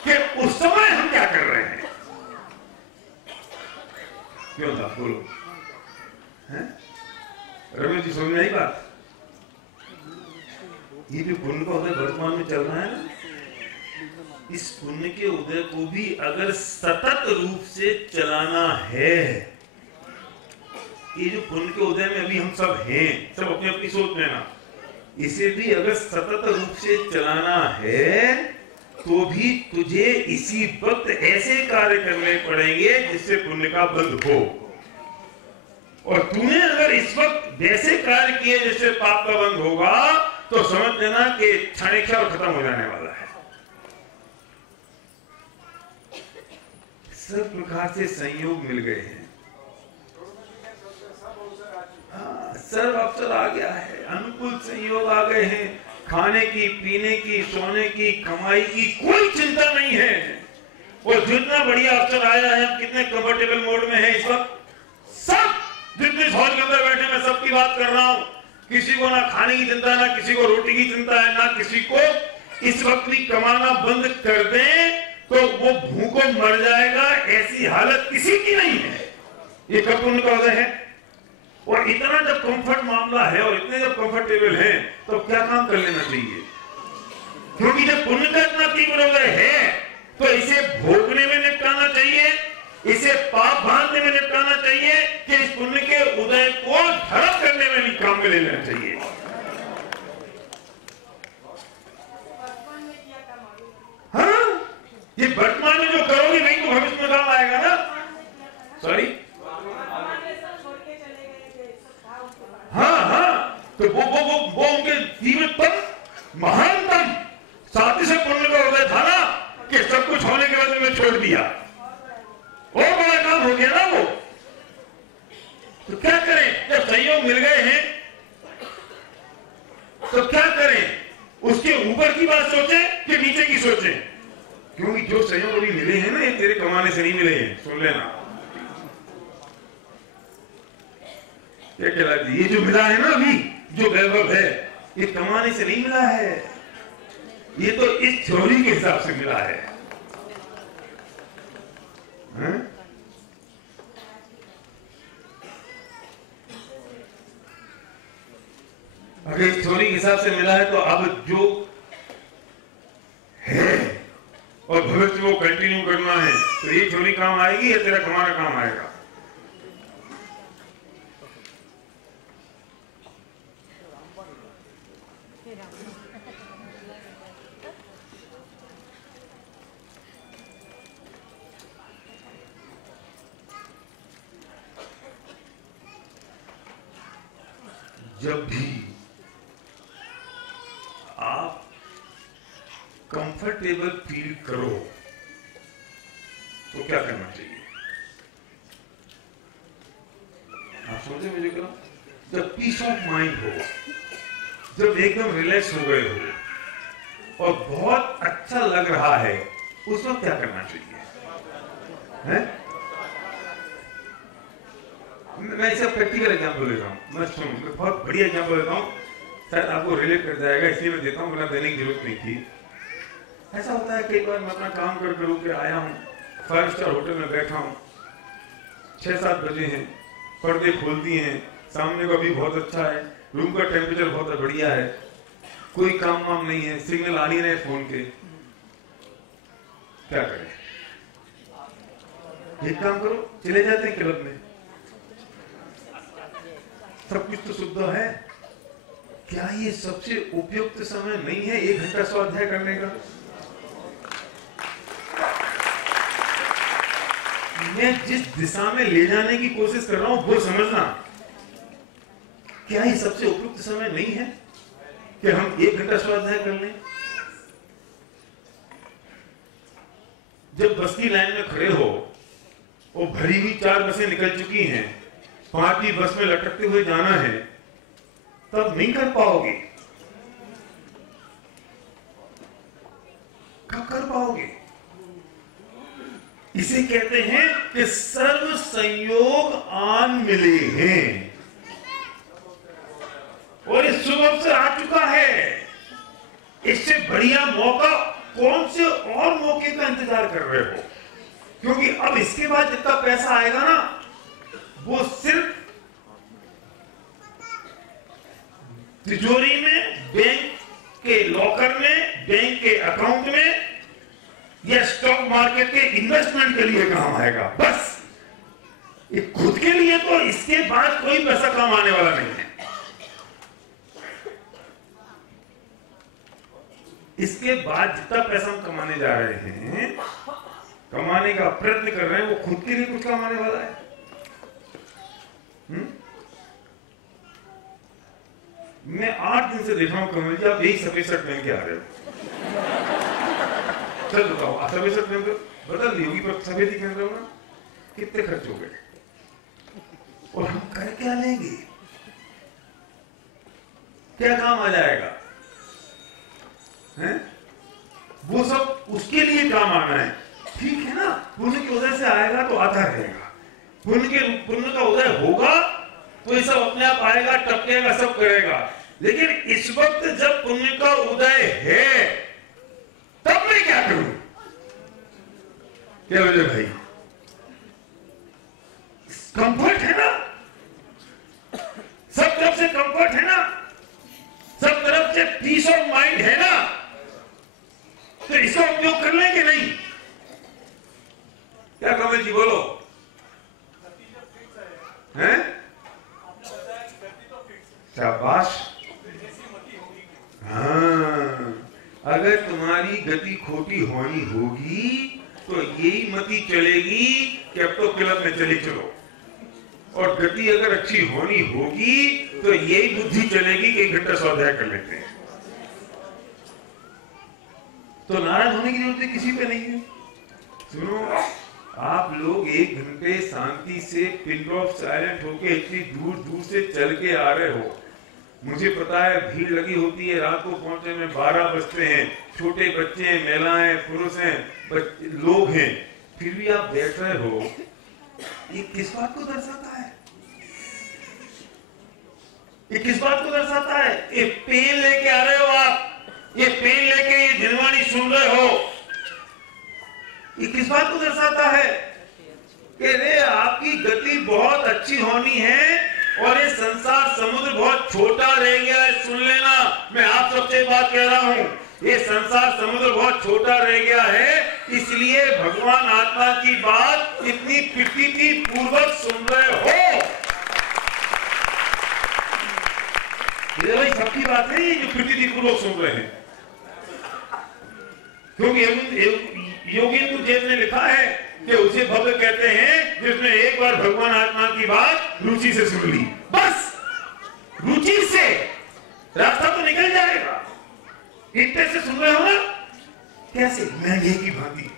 कि उस समय हम क्या कर रहे हैं। क्यों था बोलो? रमेश जी समझ में आई बात? ये जो पुण्य का उदय वर्तमान में चल रहा है ना, इस पुण्य के उदय को भी अगर सतत रूप से चलाना है, ये जो पुण्य के उदय में अभी हम सब हैं, सब अपनी अपनी सोच में ना, इसे भी अगर सतत रूप से चलाना है तो भी तुझे इसी वक्त ऐसे कार्य करने पड़ेंगे जिससे पुण्य का बंध हो। और तूने अगर इस वक्त वैसे कार्य किए जिससे पाप का बंध होगा तो समझ लेना कि क्षणिक्षण खत्म हो जाने वाला है। सब प्रकार से संयोग मिल गए हैं, सर्व अवसर आ गया है, अनुकूल संयोग आ गए हैं, खाने की, पीने की, सोने की, कमाई की कोई चिंता नहीं है। और जितना बढ़िया अवसर आया है, हम कितने कंफर्टेबल मोड में हैं इस वक्त। सब जितने हॉल के अंदर बैठे, मैं सबकी बात कर रहा हूं, किसी को ना खाने की चिंता, ना किसी को रोटी की चिंता है, ना किसी को इस वक्त भी कमाना बंद कर दें तो वो भूखों मर जाएगा, ऐसी हालत किसी की नहीं है। ये कब पुण्य का उदय है। और इतना जब कंफर्ट मामला है और इतने जब कंफर्टेबल है तो क्या काम कर लेना चाहिए, क्योंकि जब पुण्य का इतना तीव्र उदय है तो इसे भोगने में निपटाना चाहिए, इसे पाप बांधने में निपटाना चाहिए कि इस पुण्य के उदय को धर्म करने में भी काम में ले लेना चाहिए। हाँ, ये वर्तमान में जो करोगे नहीं तो भविष्य में काम आएगा ना। सॉरी, हाँ हाँ, तो वो उनके जीवन पर महानतम साथी से पुण्य का उदय था ना कि सब कुछ होने के बाद में छोड़ दिया, वो बड़ा काम हो गया ना वो। तो क्या करें, जब संयोग मिल गए हैं तो क्या करें, उसके ऊपर की बात सोचें कि नीचे की सोचें, क्योंकि जो संयोग अभी मिले हैं ना ये तेरे कमाने से नहीं मिले हैं। सुन लेना, क्या कहला जी, ये जो मिला है ना अभी, जो वैभव है, ये कमाने से नहीं मिला है, ये तो इस थ्योरी के हिसाब से मिला है। अगर इस थ्योरी के हिसाब से मिला है तो अब जो है और भविष्य वो कंटिन्यू करना है तो ये थ्योरी काम आएगी या तेरा कमाना काम आएगा। जब भी आप कंफर्टेबल फील करो तो क्या करना चाहिए, आप सोचे मुझे करो। जब पीस ऑफ माइंड हो, जब एकदम रिलैक्स हो गए हो और बहुत अच्छा लग रहा है, उस वक्त क्या करना चाहिए है? मैं इसे प्रैक्टिकल एग्जांपल देता हूँ, मैं सुनो, बहुत बढ़िया एग्जांपल देता हूँ, शायद आपको रिलेट कर जाएगा, इसलिए मैं देता हूँ, वरना देने की जरूरत नहीं थी। ऐसा होता है कई बार मैं अपना काम कर के आया हूँ, 5 स्टार होटल में बैठा हूँ, 6-7 बजे हैं, पर्दे खोल दिए हैं, सामने का भी बहुत अच्छा है, रूम का टेम्परेचर बहुत बढ़िया है, कोई काम वाम नहीं है, सिग्नल आ नहीं रहे फोन के, क्या करें? एक काम करो, चले जाते हैं क्लब में, सब कुछ तो शुद्ध है। क्या ये सबसे उपयुक्त समय नहीं है 1 घंटा स्वाध्याय करने का? मैं जिस दिशा में ले जाने की कोशिश कर रहा हूं वो समझना, क्या ये सबसे उपयुक्त समय नहीं है कि हम 1 घंटा स्वाध्याय कर लें? जब बस की लाइन में खड़े हो, वो भरी हुई 4 बसें निकल चुकी हैं, 5वीं बस में लटकते हुए जाना है, तब नहीं कर पाओगे। कब कर पाओगे? इसे कहते हैं कि सर्व संयोग आन मिले हैं और इस शुभ अवसर आ चुका है। इससे बढ़िया मौका कौन से और मौके का इंतजार कर रहे हो? क्योंकि अब इसके बाद जितना पैसा आएगा ना, वो सिर्फ तिजोरी में, बैंक करने, बैंक के अकाउंट में या स्टॉक मार्केट के इन्वेस्टमेंट के लिए काम आएगा, बस। ये खुद के लिए तो इसके बाद कोई पैसा काम आने वाला नहीं है। इसके बाद जितना पैसा हम कमाने जा रहे हैं, कमाने का प्रयत्न कर रहे हैं, वो खुद के लिए कुछ काम आने वाला है? मैं 8 दिन से देख रहा हूं कमल जी, आप यही सफेद शर्ट पहन के आ रहे हो। चल बताओ, आप सफेद शर्ट पहन के बदल दी होगी, पर सफेद ही पहन रहे हो ना। कितने खर्च हो गए और हम कर क्या लेंगे? क्या काम आ जाएगा? हैं? वो सब उसके लिए काम आना है, ठीक है ना। पुण्य की वजह से आएगा तो आता रहेगा, पुण्य का उदय होगा तो ये सब अपने आप आएगा, टपकेगा, सब करेगा। लेकिन इस वक्त जब पुण्य का उदय है, तब मैं क्या करूं? क्या वजह भाई? कंफर्ट है ना, सब तरफ से कंफर्ट है ना, सब तरफ से पीस ऑफ माइंड है ना, तो इसका उपयोग कर लेंगे नहीं? क्या कमल जी बोलो? हैं? शाबाश। हाँ, अगर तुम्हारी गति खोटी होनी होगी तो यही मति चलेगी कि अब तो क्लब में चले चलो, और गति अगर अच्छी होनी होगी तो यही बुद्धि चलेगी कि 1 घंटा स्वाध्याय कर लेते हैं। तो नाराज होने की जरूरत किसी पे नहीं है। सुनो, आप लोग 1 घंटे शांति से पिन ड्रॉप साइलेंट होके इतनी दूर दूर से चल के आ रहे हो। मुझे पता है भीड़ लगी होती है, रात को पहुंचने में 12 बजते हैं, छोटे बच्चे हैं, महिलाएं, पुरुष हैं, लोग हैं, फिर भी आप बैठ रहे हो। ये किस बात को दर्शाता है? ये किस बात को दर्शाता है? ये पेन लेके आ रहे हो आप, ये पेन लेके ये जिनवाणी सुन रहे हो, ये किस बात को दर्शाता है? कि रे आपकी गति बहुत अच्छी होनी है और ये संसार समुद्र बहुत छोटा रह गया है। सुन लेना, मैं आप सबसे बात कह रहा हूं, ये संसार समुद्र बहुत छोटा रह गया है, इसलिए भगवान आत्मा की बात इतनी प्रतीति पूर्वक सुन रहे हो। ये भाई सबकी बात है, ये जो प्रतीति पूर्वक सुन रहे हैं, क्योंकि योगेंद्र जैन ने लिखा है कि उसे भव्य कहते हैं जिसने एक बार भगवान आत्मा की बात रुचि से सुन ली। बस रुचि से रास्ता तो निकल जाएगा। इंटरेस्ट से सुन रहे हो ना, कैसे मेंढे की भांति,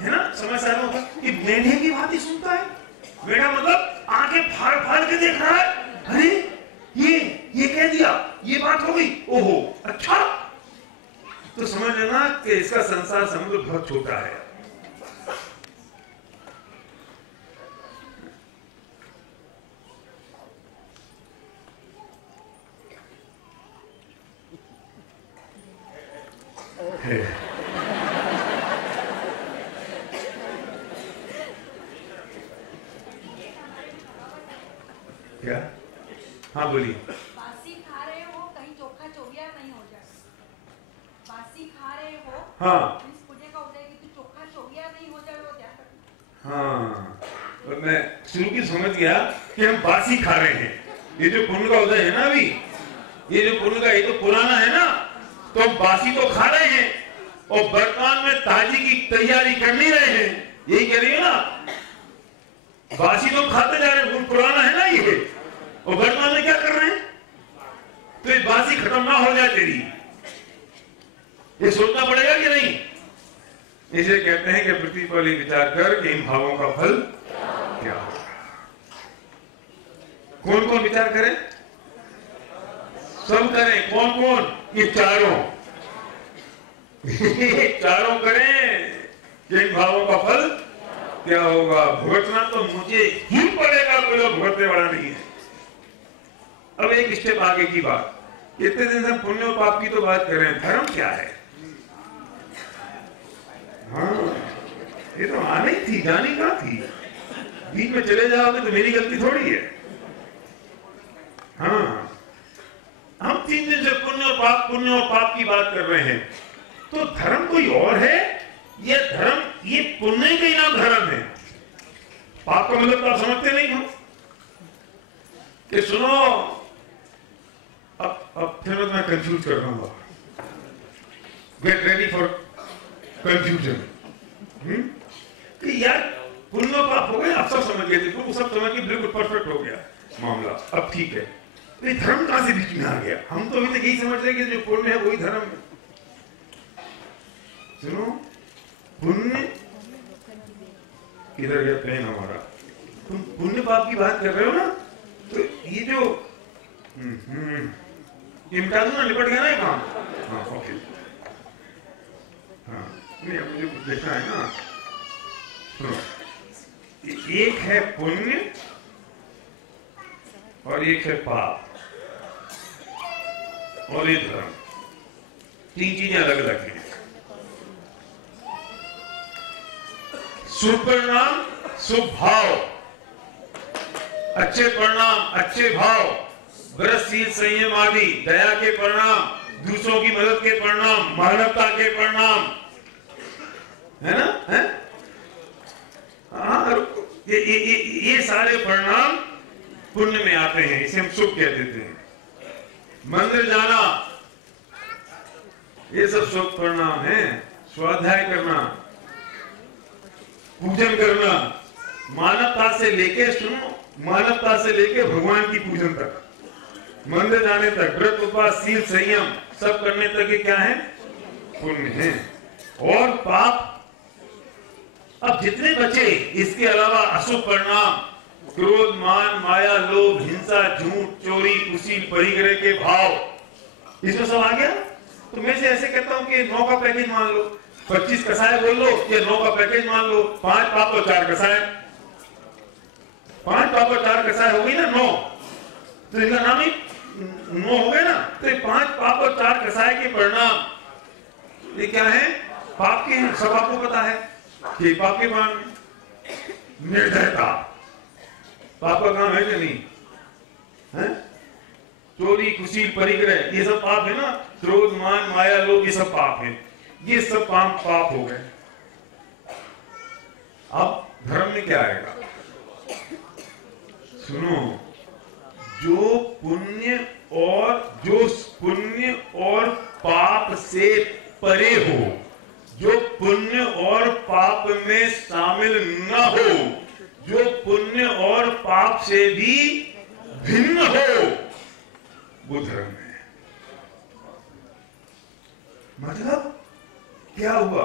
है ना? समझ आ रहा होगा कि मेंढे की भांति सुनता है। मेढा मतलब आंखें फाड़ फाड़ के देख रहा है, अरे ये कह दिया, ये बात हो गई, ओहो अच्छा। तो समझ लेना कि इसका संसार समुद्र बहुत छोटा है। क्या? हाँ बोलिए। बासी खा रहे हो, कहीं चोखा चोरिया नहीं हो जाए। बासी खा रहे हो, हाँ, पुण्य का उदय की तो चोखा चोरिया नहीं हो जाए, वो ध्यान रखना। हाँ, और मैं शुरू की समझ गया कि हम बासी खा रहे हैं। ये जो पुण्य का उदय है ना, अभी ये जो पुण्य का, ये तो पुराना है ना, तो हम बासी तो खा रहे हैं और वर्तमान में ताजी की तैयारी कर नहीं रहे हैं। यही कह रही है ना, बासी तो खाते जा रहे हैं, पुराना है ना ये, और वर्तमान में क्या कर रहे हैं? तो ये बासी खत्म ना हो जाए तेरी, ये सोचना पड़ेगा कि नहीं? इसे कहते हैं कि प्रतिपल विचार कर कि इन भावों का फल क्या होगा। कौन कौन विचार करें? सब करें। कौन कौन? ये चारों चारों करें कि इन भावों का फल क्या होगा। भुगतना तो मुझे ही पड़ेगा, कोई और भुगतने वाला नहीं है। अब एक स्टेप आगे की बात, इतने दिन से पुण्य और पाप की तो बात कर रहे हैं, धर्म क्या है? हाँ, ये तो आनी थी, जानी कहाँ थी? बीच में चले जाओगे तो मेरी गलती थोड़ी है। हाँ, हम 3 दिन से पाप, पुण्य और पाप की बात कर रहे हैं। तो धर्म कोई और है या धर्म ये पुण्य का ही नाम धर्म है? पाप का मतलब तो आप समझते नहीं हो कि सुनो, अब फिर मैं कंफ्यूज कर रहा हूं। Get ready for confusion. कि यार पुण्य और पाप हो गए, आप सब समझ गए थे, वो सब समझ के बिल्कुल परफेक्ट हो गया मामला, अब ठीक है। तो धर्म कहां से बीच में आ गया? हम तो अभी तक यही समझ रहे कि जो पुण्य है वही धर्म है। सुनो, पुण्य किधर गया पेन हमारा? तुम पुण्य पाप की बात कर रहे हो ना, तो ये जो मिटा दो ना, निपट गया ना ये काम। हाँ ओके, हाँ नहीं अब मुझे कुछ देखना है ना। सुनो, एक है पुण्य और एक है पाप और ये धर्म, तीन चीजें अलग अलग हैं। शुभ परिणाम, शुभ भाव, अच्छे परिणाम, अच्छे भाव, व्रतशील, संयम आदि, दया के परिणाम, दूसरों की मदद के परिणाम, मानवता के परिणाम, है ना? है? हाँ, ये सारे परिणाम पुण्य में आते हैं, इसे हम शुभ कह देते हैं। मंदिर जाना, ये सब शुभ परिणाम है। स्वाध्याय करना, पूजन करना, मानवता से लेके, सुनो, मानवता से लेके भगवान की पूजन तक, मंदिर जाने तक, व्रत, उपवास, शील, संयम सब करने तक ये क्या है? पुण्य है। और पाप, अब जितने बचे, इसके अलावा अशुभ परिणाम, क्रोध, मान, माया, लोभ, हिंसा, झूठ, चोरी, कुशील, परिग्रह के भाव, इसमें सब आ गया। तो मैं से ऐसे कहता हूं कि 9 का पैकेज मान लो, 25 कसाय बोल लो, या 9 का पैकेज मान लो, 5 पाप और 4 कसाय, 5 पाप और 4 कसाय हो गई ना 9, तो इसका नाम ही 9 हो गए ना। तो 5 पाप और 4 कसाय के परिणाम ये क्या है? पाप के हैं, सब आपको पता है कि पाप के परिणाम। निर्दयता पाप का काम है कि नहीं है? चोरी, कुशील, परिग्रह, ये सब पाप है ना। क्रोध, मान, माया, लोभ, ये सब पाप है। ये सब पाप हो गए। अब धर्म में क्या आएगा? सुनो, जो पुण्य और पाप से परे हो, जो पुण्य और पाप में शामिल न हो, जो पुण्य और पाप से भी भिन्न हो, वो धर्म है। मतलब क्या हुआ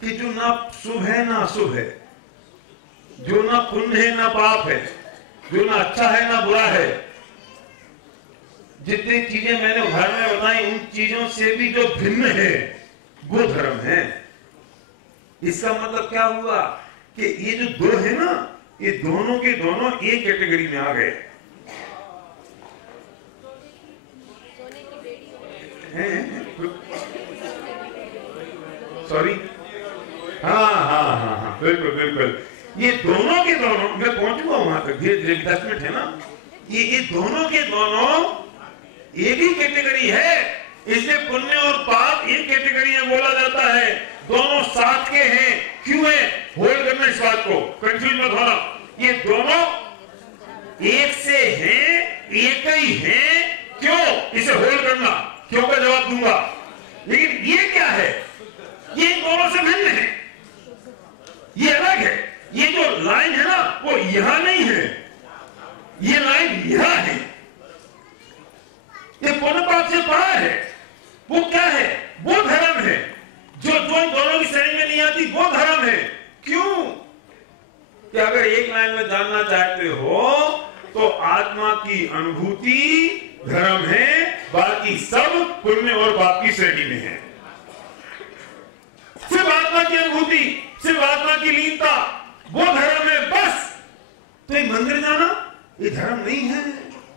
कि जो ना शुभ है ना अशुभ है, जो ना पुण्य है ना पाप है, जो ना अच्छा है ना बुरा है, जितनी चीजें मैंने उदाहरण में बताई, उन चीजों से भी जो भिन्न है वो धर्म है। इसका मतलब क्या हुआ कि ये जो दो है ना, ये दोनों के दोनों एक कैटेगरी में आ गए। सॉरी, हाँ, बिल्कुल। ये दोनों के दोनों, मैं पहुंचूंगा वहां तक, धीरे धीरे 10 मिनट है ना। ये दोनों के दोनों एक ही कैटेगरी है, इसलिए पुण्य और पाप एक कैटेगरी में बोला जाता है। दोनों साथ के हैं। क्यों है? होल्ड करना इस बात को, कंफ्यूज मत होना। ये दोनों एक से हैं, एक ही हैं। क्यों? इसे होल्ड करना, क्यों का जवाब दूंगा। लेकिन ये क्या है? ये दोनों से भिन्न है, ये अलग है। ये जो लाइन है ना, वो यहां नहीं है, ये लाइन यहां है। ये पुण्य पाप से बाहर है। वो क्या है? वो धर्म है। जो दोनों की श्रेणी में नहीं आती, वो धर्म है। क्यों? कि अगर एक लाइन में जानना चाहते हो तो आत्मा की अनुभूति धर्म है, बाकी सब पुण्य और पाप की श्रेणी में है। सिर्फ आत्मा की अनुभूति, सिर्फ आत्मा की लीनता, वो धर्म है बस। तो एक मंदिर जाना ये धर्म नहीं है,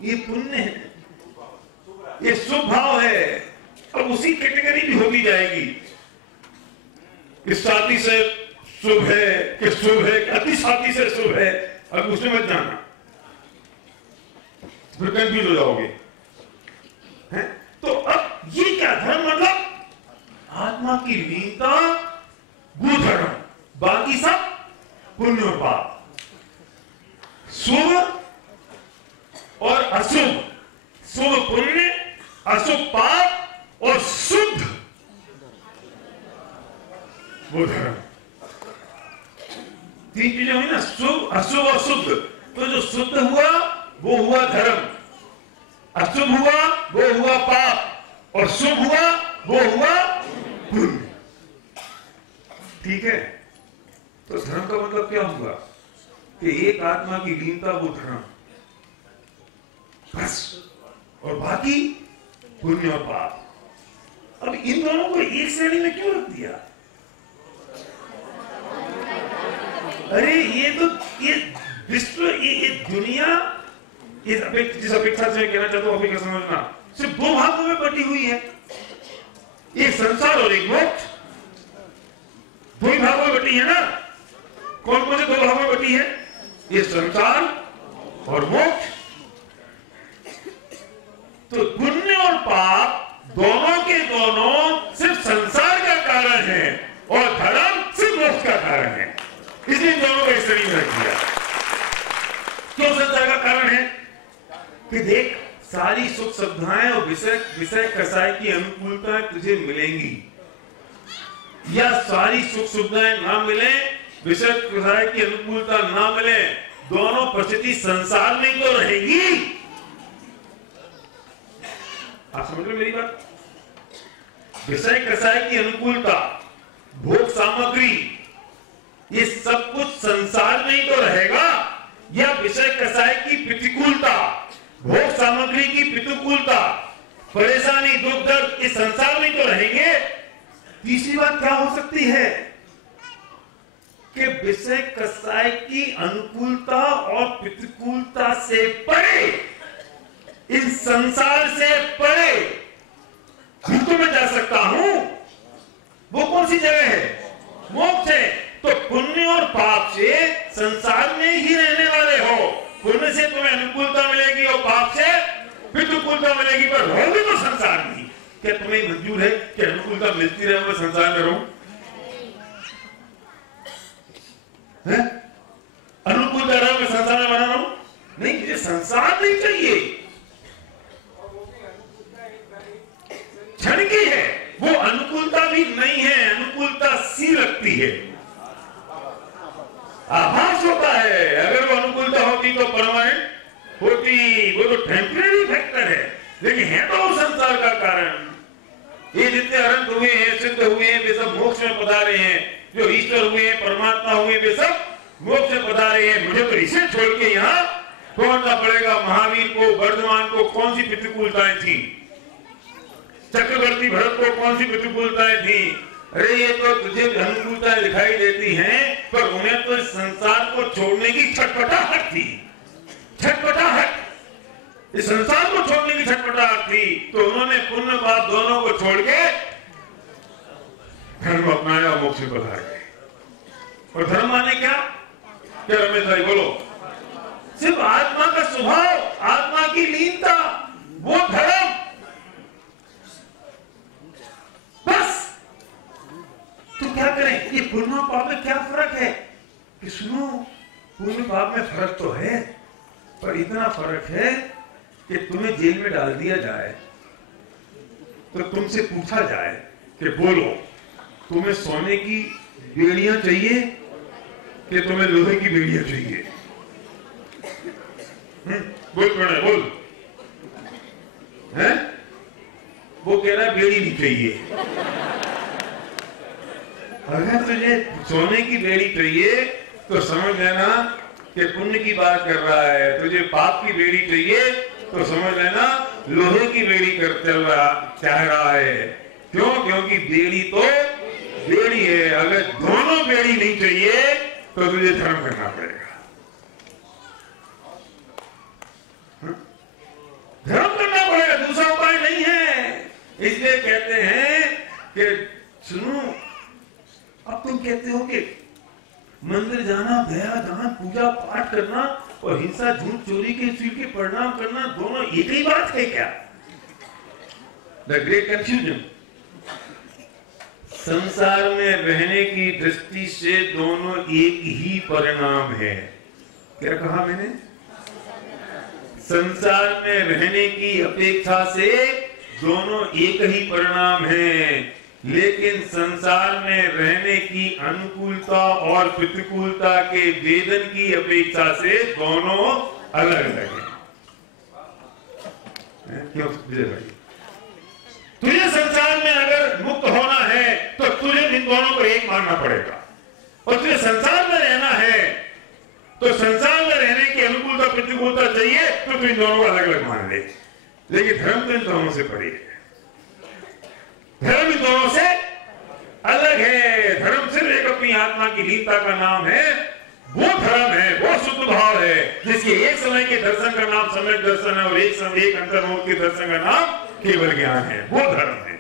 ये पुण्य है, ये शुभ भाव है। अब उसी कैटेगरी भी होगी जाएगी। इस साथी से शुभ है कि शुभ है, अति साथी से शुभ है, अब उसमें मत जाना, फिर कंफ्यूज हो जाओगे। हैं? तो अब की लीनता गुणधर्म, बाकी सब पुण्य और पाप। शुभ और अशुभ, शुभ पुण्य, अशुभ पाप और शुद्ध वो धर्म। तीन चीजें हुई ना, शुभ अशुभ और शुद्ध। तो जो शुद्ध हुआ वो हुआ धर्म, अशुभ हुआ वो हुआ पाप और शुभ हुआ वो हुआ पुण्य। ठीक है, तो धर्म का मतलब क्या हुआ कि एक आत्मा की लीनता वो धर्म बस, और बाकी पुण्य और पाप। अब इन दोनों को एक श्रेणी में क्यों रख दिया? अरे ये तो ये विश्व, ये दुनिया, जिस अपेक्षा से कहना चाहता हूं, अपेक्षा समझना, सिर्फ दो भागों में बटी हुई है, एक संसार और एक मोक्ष। दो ही भागों में बटी है ना। कौन कौन से दो भागों में बटी है? ये संसार और मोक्ष। तो पुण्य और पाप दोनों के दोनों सिर्फ संसार का कारण है और धर्म सिर्फ मोक्ष का कारण है, इसलिए दोनों को इस श्रेणी में रख दिया। क्यों संसार का कारण है? कि देख, सारी सुख सुविधाएं और विषय कसाई की अनुकूलताएं तुझे मिलेंगी, या सारी सुख सुविधाएं ना मिले, विषय कसाई की अनुकूलता ना मिले, दोनों परिस्थिति संसार में तो रहेगी। आप समझ रहे मेरी बात? विषय कसाई की अनुकूलता, भोग सामग्री, ये सब कुछ संसार में ही तो रहेगा, या विषय कसाई की प्रतिकूलता, भोग सामग्री की प्रतिकूलता, परेशानी, दुख दर्द, इस संसार में ही तो रहेंगे। तीसरी बात क्या हो सकती है कि विषय कसाई की अनुकूलता और प्रतिकूलता से परे, इस संसार से परे तो मैं जा सकता हूं। वो कौन सी जगह है? मोक्ष है। तो पुण्य और पाप से संसार में ही रहने वाले हो। पुण्य से तुम्हें अनुकूलता मिलेगी और पाप से प्रतिकूलता मिलेगी, पर रहोगे तो संसार में ही। क्या तुम्हें मंजूर है कि अनुकूलता मिलती रहे मैं संसार में रहूं? अनुकूलता रहो मैं संसार में बना रहा हूं? नहीं, मुझे संसार नहीं चाहिए। क्षण की है वो, अनुकूलता भी नहीं है, अनुकूलता सी लगती है, आभास होता है। अगर वो अनुकूलता होती तो परमानेंट होती, वो तो टेम्परेरी फैक्टर है, लेकिन है तो वो संसार का कारण। ये जितने अनंत हुए हैं, सिद्ध हुए हैं, वे सब मोक्ष में पधारे हैं। जो ईश्वर हुए हैं, परमात्मा हुए, वे सब मोक्ष में पधारे हैं। मुझे तो इसे छोड़ के यहाँ छोड़ना पड़ेगा। महावीर को, वर्धमान को कौन सी प्रतिकूलताएं थी? चक्रवर्ती भरत को कौन सी प्रतिकूलताएं थी? अरे ये तो तुझे अनुकूलताएं दिखाई देती हैं, पर उन्हें तो इस संसार को छोड़ने की छटपटाहट थी। छटपटाहट, इस संसार को छोड़ने की छटपटाहट थी। तो उन्होंने पुण्य पाप दोनों को छोड़ के धर्म अपनाया, मोक्ष में पधार गए। और धर्म माने क्या? क्या रमेश भाई बोलो? सिर्फ आत्मा का स्वभाव, आत्मा की लीनता, वो धर्म बस। तो क्या करें? ये पुण्य पाप में क्या फर्क है? कि सुनो, पुण्य पाप में फर्क तो है, पर इतना फर्क है कि तुम्हें जेल में डाल दिया जाए तो तुमसे पूछा जाए कि बोलो, तुम्हें सोने की बेड़ियां चाहिए कि तुम्हें लोहे की बेड़ियां चाहिए? बोल प्रणय बोल। है? वो कह रहा है बेड़ी नहीं चाहिए। अगर तुझे सोने की बेड़ी चाहिए तो समझ लेना कि पुण्य की बात कर रहा है। तुझे पाप की बेड़ी चाहिए तो समझ लेना लोहे की बेड़ी चाह रहा है। क्यों? क्योंकि बेड़ी तो बेड़ी है। अगर दोनों बेड़ी नहीं चाहिए तो तुझे धर्म करना पड़ेगा। धर्म करना पड़ेगा, दूसरा उपाय नहीं है। इसलिए कहते हैं कि सुनो, अब तुम कहते हो कि मंदिर जाना, दया दान, पूजा पाठ करना और हिंसा, झूठ, चोरी के चीज के परिणाम करना दोनों एक ही बात है क्या? The great confusion. संसार में रहने की दृष्टि से दोनों एक ही परिणाम है। क्या कहा मैंने? संसार में रहने की अपेक्षा से दोनों एक ही परिणाम है, लेकिन संसार में रहने की अनुकूलता और प्रतिकूलता के वेदन की अपेक्षा से दोनों अलग अलग हैं। क्यों विजय भाई? तुझे संसार में अगर मुक्त होना है तो तुझे इन दोनों को एक मानना पड़ेगा, और तुझे संसार में रहना है तो संसार में रहने की अनुकूलता प्रतिकूलता चाहिए तो तू इन दोनों को अलग अलग मान ले। लेकिन धर्म तो इन दोनों से परे है, धर्म इन दोनों से अलग है। धर्म सिर्फ एक अपनी आत्मा की लीनता का नाम है, वो धर्म है, वो शुद्ध भाव है, जिसके एक समय के दर्शन का नाम सम्यक दर्शन है और एक समय एक अंतर्मुख के दर्शन का नाम केवल ज्ञान है, वो धर्म है।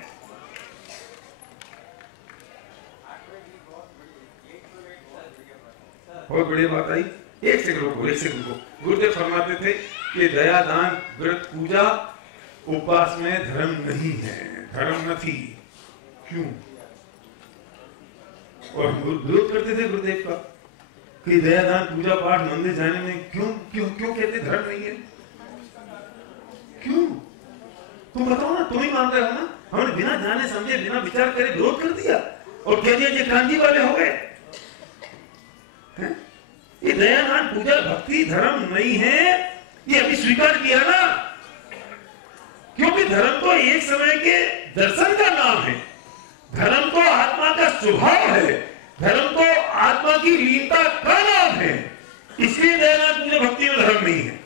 बहुत बढ़िया बात आई। एक सेकंड रुको। गुरुदेव फरमाते थे कि दया दान व्रत पूजा उपवास में धर्म नहीं है, धर्म नहीं। क्यों? और विरोध करते थे गुरुदेव का कि दया दान पूजा पाठ मंदिर जाने में क्यों क्यों क्यों कहते धर्म नहीं है? क्यों? तुम बताओ ना, तुम ही मान रहे हो ना। हमने बिना जाने समझे बिना विचार करे विरोध कर दिया और कह दिया ये क्रांति वाले हो गए। ये दया दान पूजा भक्ति धर्म नहीं है, ये अभी स्वीकार किया ना, क्योंकि धर्म तो एक समय के दर्शन का नाम है, धर्म तो आत्मा का स्वभाव है, धर्म तो आत्मा की लीनता का नाम है। इसलिए दया दान पूजा भक्ति में धर्म नहीं है।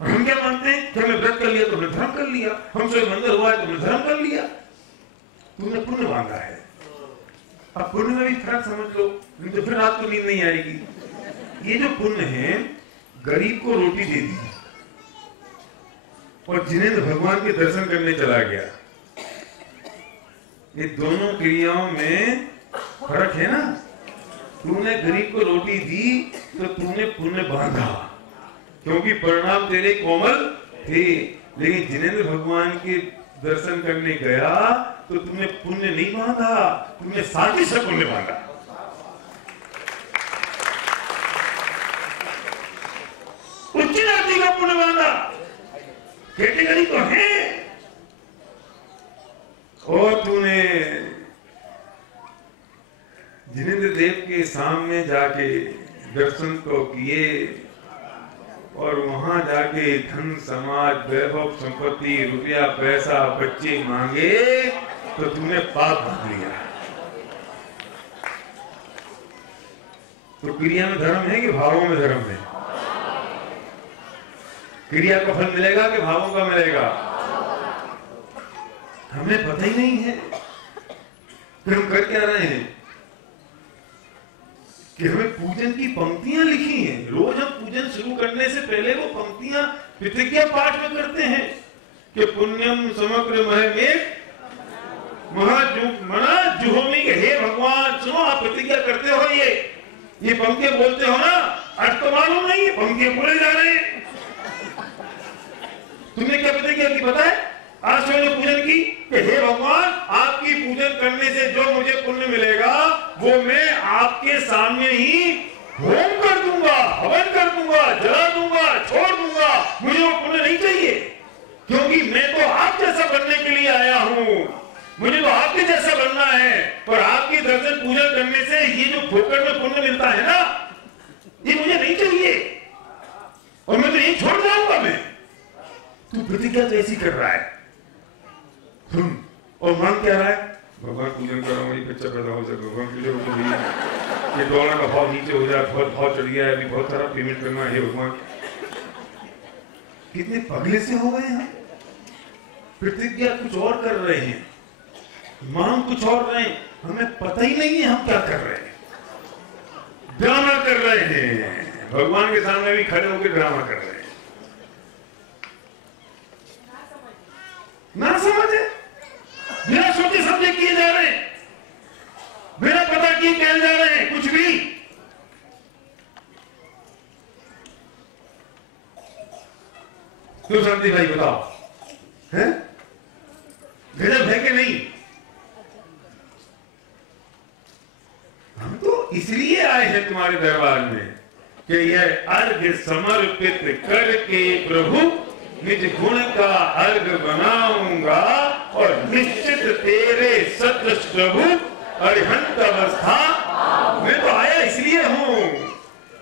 और हम क्या मानते हैं कि हमने व्रत कर लिया तो हमने धर्म कर लिया, हमसे मंदिर हुआ है तो हमने धर्म कर लिया। तुमने पुण्य मांगा है, अब पुण्य में भी फर्क समझ लो, नहीं तो फिर रात को नींद नहीं आएगी। ये जो पुण्य है, गरीब को रोटी दे दी और जिनेंद्र भगवान के दर्शन करने चला गया, ये दोनों क्रियाओं में फर्क है ना। तूने गरीब को रोटी दी तो तूने पुण्य बांधा, क्योंकि परिणाम तेरे कोमल थे, लेकिन जिनेंद्र भगवान के दर्शन करने गया तो तुमने पुण्य नहीं बांधा, तुमने साथी से पुण्य बांधा। उच्च जाति का पुण्य बांधा, कैटेगरी तो है। और तूने जिनेंद्र देव के सामने जाके दर्शन को किए और वहां जाके धन समाज वैभव संपत्ति रुपया पैसा बच्चे मांगे तो तुमने पाप बांध लिया। तो क्रिया में धर्म है कि भावों में धर्म है? क्रिया का फल मिलेगा कि भावों का मिलेगा? हमें पता ही नहीं है कि हम कर क्या रहे हैं, कि हमें पूजन की पंक्तियां लिखी हैं। रोज हम पूजन शुरू करने से पहले वो पंक्तियां प्रतिज्ञा पाठ में करते हैं कि पुण्यम समग्र महमेक मना जुहोमी। हे भगवान सुनो, आप प्रतिज्ञा करते हो, ये पंक्तियां बोलते हो ना, अर्थ तो मालूम नहीं है, पंक्तियां बोले जा रहे हैं। तुमने क्या प्रतिज्ञा की पता है? आज सुबह पूजन की कि हे भगवान, आपकी पूजन करने से जो मुझे पुण्य मिलेगा वो मैं आपके सामने ही होम कर दूंगा, हवन कर दूंगा, जला दूंगा, छोड़ दूंगा। मुझे वो पुण्य नहीं चाहिए, क्योंकि मैं तो आप जैसा बनने के लिए आया हूं, मुझे तो आपके जैसा बनना है। पर आपकी दर्शन पूजन करने से ये जो फोकट में पुण्य मिलता है ना, ये मुझे नहीं चाहिए और मैं तो ये छोड़ जाऊंगा। मैं तू प्रतिज्ञा तो ऐसी कर रहा है और मांग क्या रहा है? भगवान पूजन कर रहा हूँ, बच्चा पैदा हो जाए, भगवान पूजन हो तो ये डॉलर का भाव नीचे हो जाए, बहुत भाव चढ़ गया है, अभी बहुत सारा पेमेंट करना है भगवान। कितने पगले से हो गए हम, प्रतिज्ञा कुछ और कर रहे हैं, मांग कुछ और रहे हैं, हमें पता ही नहीं है हम क्या कर रहे हैं, ड्रामा कर रहे हैं। भगवान के सामने भी खड़े होकर ड्रामा कर रहे हैं। ना समझे, बिना सोचे समझे किए जा रहे हैं, बिना पता किए कह जा रहे हैं कुछ भी। तो शांति भाई बताओ, हैं? गजब है कि नहीं? हम तो इसलिए आए हैं तुम्हारे दरबार में कि यह अर्घ समर्पित करके प्रभु निज गुण का अर्घ बनाऊंगा और निश्चित तेरे सदृश प्रभु अरिहंत अवस्था। मैं तो आया इसलिए हूं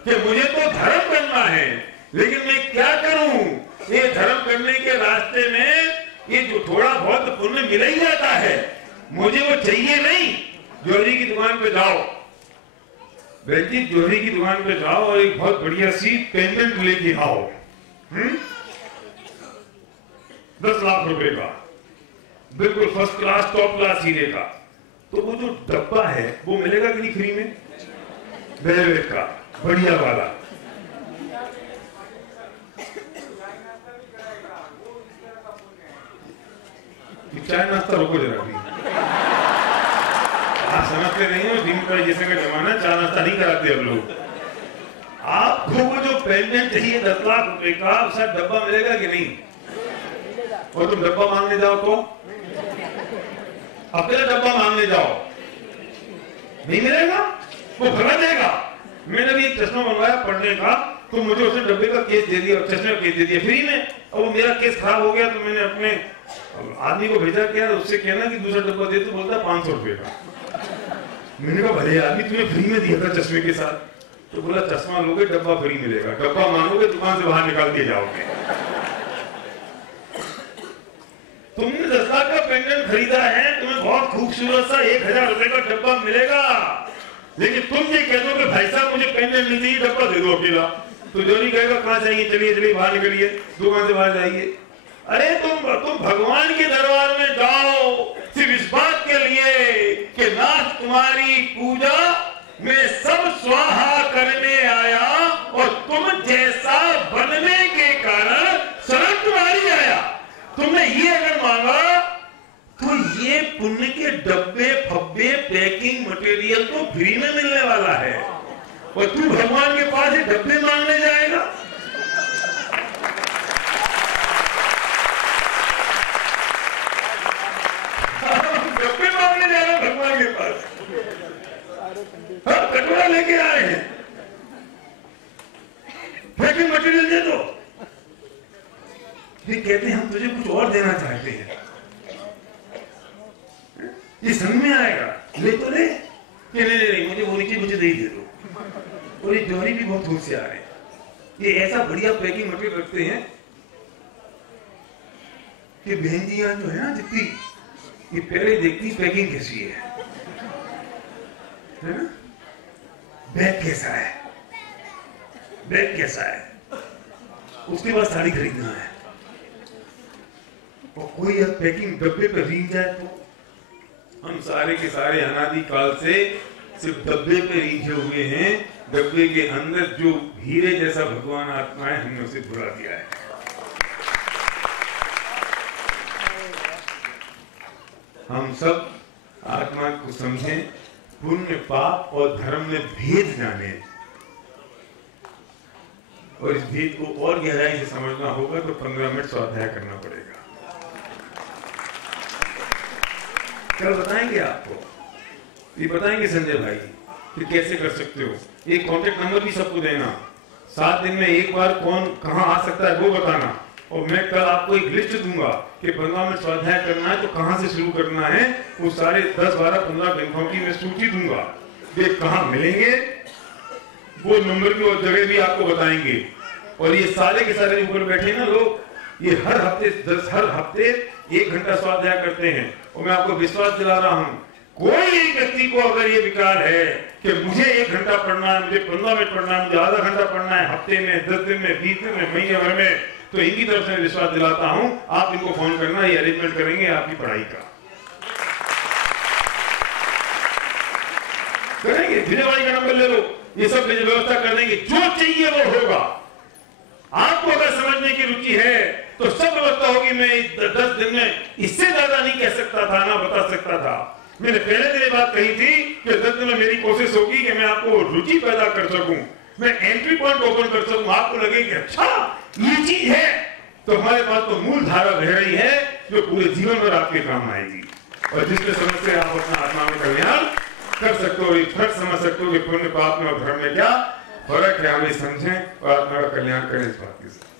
कि मुझे तो धर्म करना है, लेकिन मैं क्या करूं? ये धर्म करने के रास्ते में ये जो थोड़ा बहुत पुण्य मिल ही जाता है, मुझे वो चाहिए नहीं। ज्वेलरी की दुकान पे जाओ, बेटी ज्वेलरी की दुकान पे जाओ और एक बहुत बढ़िया सी पेंडेंट लेके आओ, 10 लाख रुपए का, बिल्कुल फर्स्ट क्लास टॉप क्लास हीरे का। तो वो जो डब्बा है वो मिलेगा कि नहीं फ्री में? वेलवेट का बढ़िया वाला। चाय नाश्ता रोको जरा भी, आप समझते नहीं हो, दिन पर जैसे का जमाना, चाय नाश्ता नहीं कराते अब लोग। आपको वो जो पेंडेंट चाहिए 10 लाख रुपए का, उसका डब्बा मिलेगा कि नहीं? और तुम डब्बा मांगने जाओ तो अकेला डब्बा मांगने जाओ, नहीं मिलेगा, वो भगा देगा। मैंने भी एक चश्मा बनवाया पढ़ने का, तो मुझे उसने डब्बे का केस दे दिया और चश्मे का केस दे दिया फ्री में। और वो मेरा केस खराब हो गया तो मैंने अपने आदमी को भेजा, क्या उससे कहना कि दूसरा डब्बा दे, तो बोलता 500 रुपए का। मैंने कहा भले आदमी तुम्हें फ्री में दिया था चश्मे के साथ, तो बोला चश्मा लोगे डब्बा फ्री मिलेगा, डब्बा मांगोगे दुकान से बाहर निकाल दिए जाओगे। तुमने 10 लाख का पेंडेंट खरीदा है, तुम्हें बहुत खूबसूरत सा 1000 रुपए का डब्बा मिलेगा, लेकिन तुम ये कह दो कि भाई साहब मुझे पेंडेंट नहीं चाहिए, डब्बा दे दो अकेला, तो जो नहीं कहेगा कहां चाहिए, चलिए चलिए बाहर निकलिए, दुकान से बाहर जाइए। अरे तुम भगवान के दरबार में जाओ सिर्फ इस बात के लिए कि नाथ तुम्हारी पूजा में सब स्वाहा करने आया और तुम जैसा बनने के कारण शरण तुम्हारी आया। तुमने ये अगर मांगा तो ये पुण्य के डब्बे फब्बे पैकिंग मटेरियल तो फ्री में मिलने वाला है, और तू भगवान के पास ये डब्बे मांगने जाएगा। डब्बे मांगने जा रहे हैं भगवान के पास, हाँ कटोरा लेके आ रहे हैं, पैकिंग मटेरियल दे दो। ये कहते हैं हम तुझे कुछ और देना चाहते हैं, ये समझ में आएगा, ले तो ले, नहीं मुझे वो नीचे मुझे दे दो। और ये जौहरी भी बहुत होशियार है, ये ऐसा बढ़िया पैकिंग मटेरियल रखते हैं कि बहन जी जो है ना जितनी, ये पहले देखती पैकिंग कैसी है ना, बैग कैसा है, बैग कैसा है, उसके बाद साड़ी खरीदना है। और कोई पैकिंग डब्बे पे रींग जाए तो हम सारे के सारे अनादि काल से सिर्फ डब्बे पे रींझे हुए हैं। डब्बे के अंदर जो हीरे जैसा भगवान आत्मा है, हमने उसे भुला दिया है। हम सब आत्मा को समझें, पुण्य पाप और धर्म में भेद जाने, और इस भेद को और गहराई से समझना होगा तो 15 मिनट स्वाध्याय करना पड़ेगा। कल बताएंगे आपको, ये बताएंगे संजय भाई कि कैसे कर सकते हो। एक कॉन्टेक्ट नंबर भी सबको देना, 7 दिन में एक बार कौन कहां आ सकता है वो बताना, और मैं कल आपको एक लिस्ट दूंगा कि 15 मिनट स्वाध्याय करना है तो कहां से शुरू करना है। वो सारे 10, 12, 15 ग्रंथों की मैं सूची दूंगा, वे कहां मिलेंगे, वो नंबर की और जगह भी आपको बताएंगे। और ये सारे के सारे ऊपर बैठे ना लोग, ये हर हफ्ते 1 घंटा स्वाध्याय करते हैं। और मैं आपको विश्वास दिला रहा हूं, कोई एक व्यक्ति को अगर ये विकार है कि मुझे 1 घंटा पढ़ना है, मुझे 15 मिनट पढ़ना है, मुझे आधा घंटा पढ़ना है, हफ्ते में, 10 दिन में, 20 दिन में, महीने भर में, तो इनकी तरफ से विश्वास दिलाता हूं, आप इनको फोन करना, ये अरेंजमेंट करेंगे आपकी पढ़ाई का, करेंगे। विजयवाड़ी का नंबर ले लो, ये सब व्यवस्था कर देंगे, जो चाहिए वो होगा। आपको अगर समझने की रुचि है तो सब व्यवस्था होगी। मैं 10 दिन में इससे ज्यादा नहीं कह सकता था, ना बता सकता था। मैंने पहले दिन बात कही थी कि 10 दिन में मेरी कोशिश होगी कि मैं आपको रुचि पैदा कर सकूं, मैं एंट्री पॉइंट ओपन कर सकूं, आपको लगे कि अच्छा ये चीज है। तो हमारे पास तो मूल धारा बह रही है जो पूरे जीवन भर आपके काम आएगी और जिसके समझ से आप अपना आत्मा में कल्याण कर सकते हो। ये फर्क समझ सकते हो कि पुण्य पाप में और धर्म में क्या फर्क है, हमें समझें और आत्मा का कल्याण करें इस बात के साथ।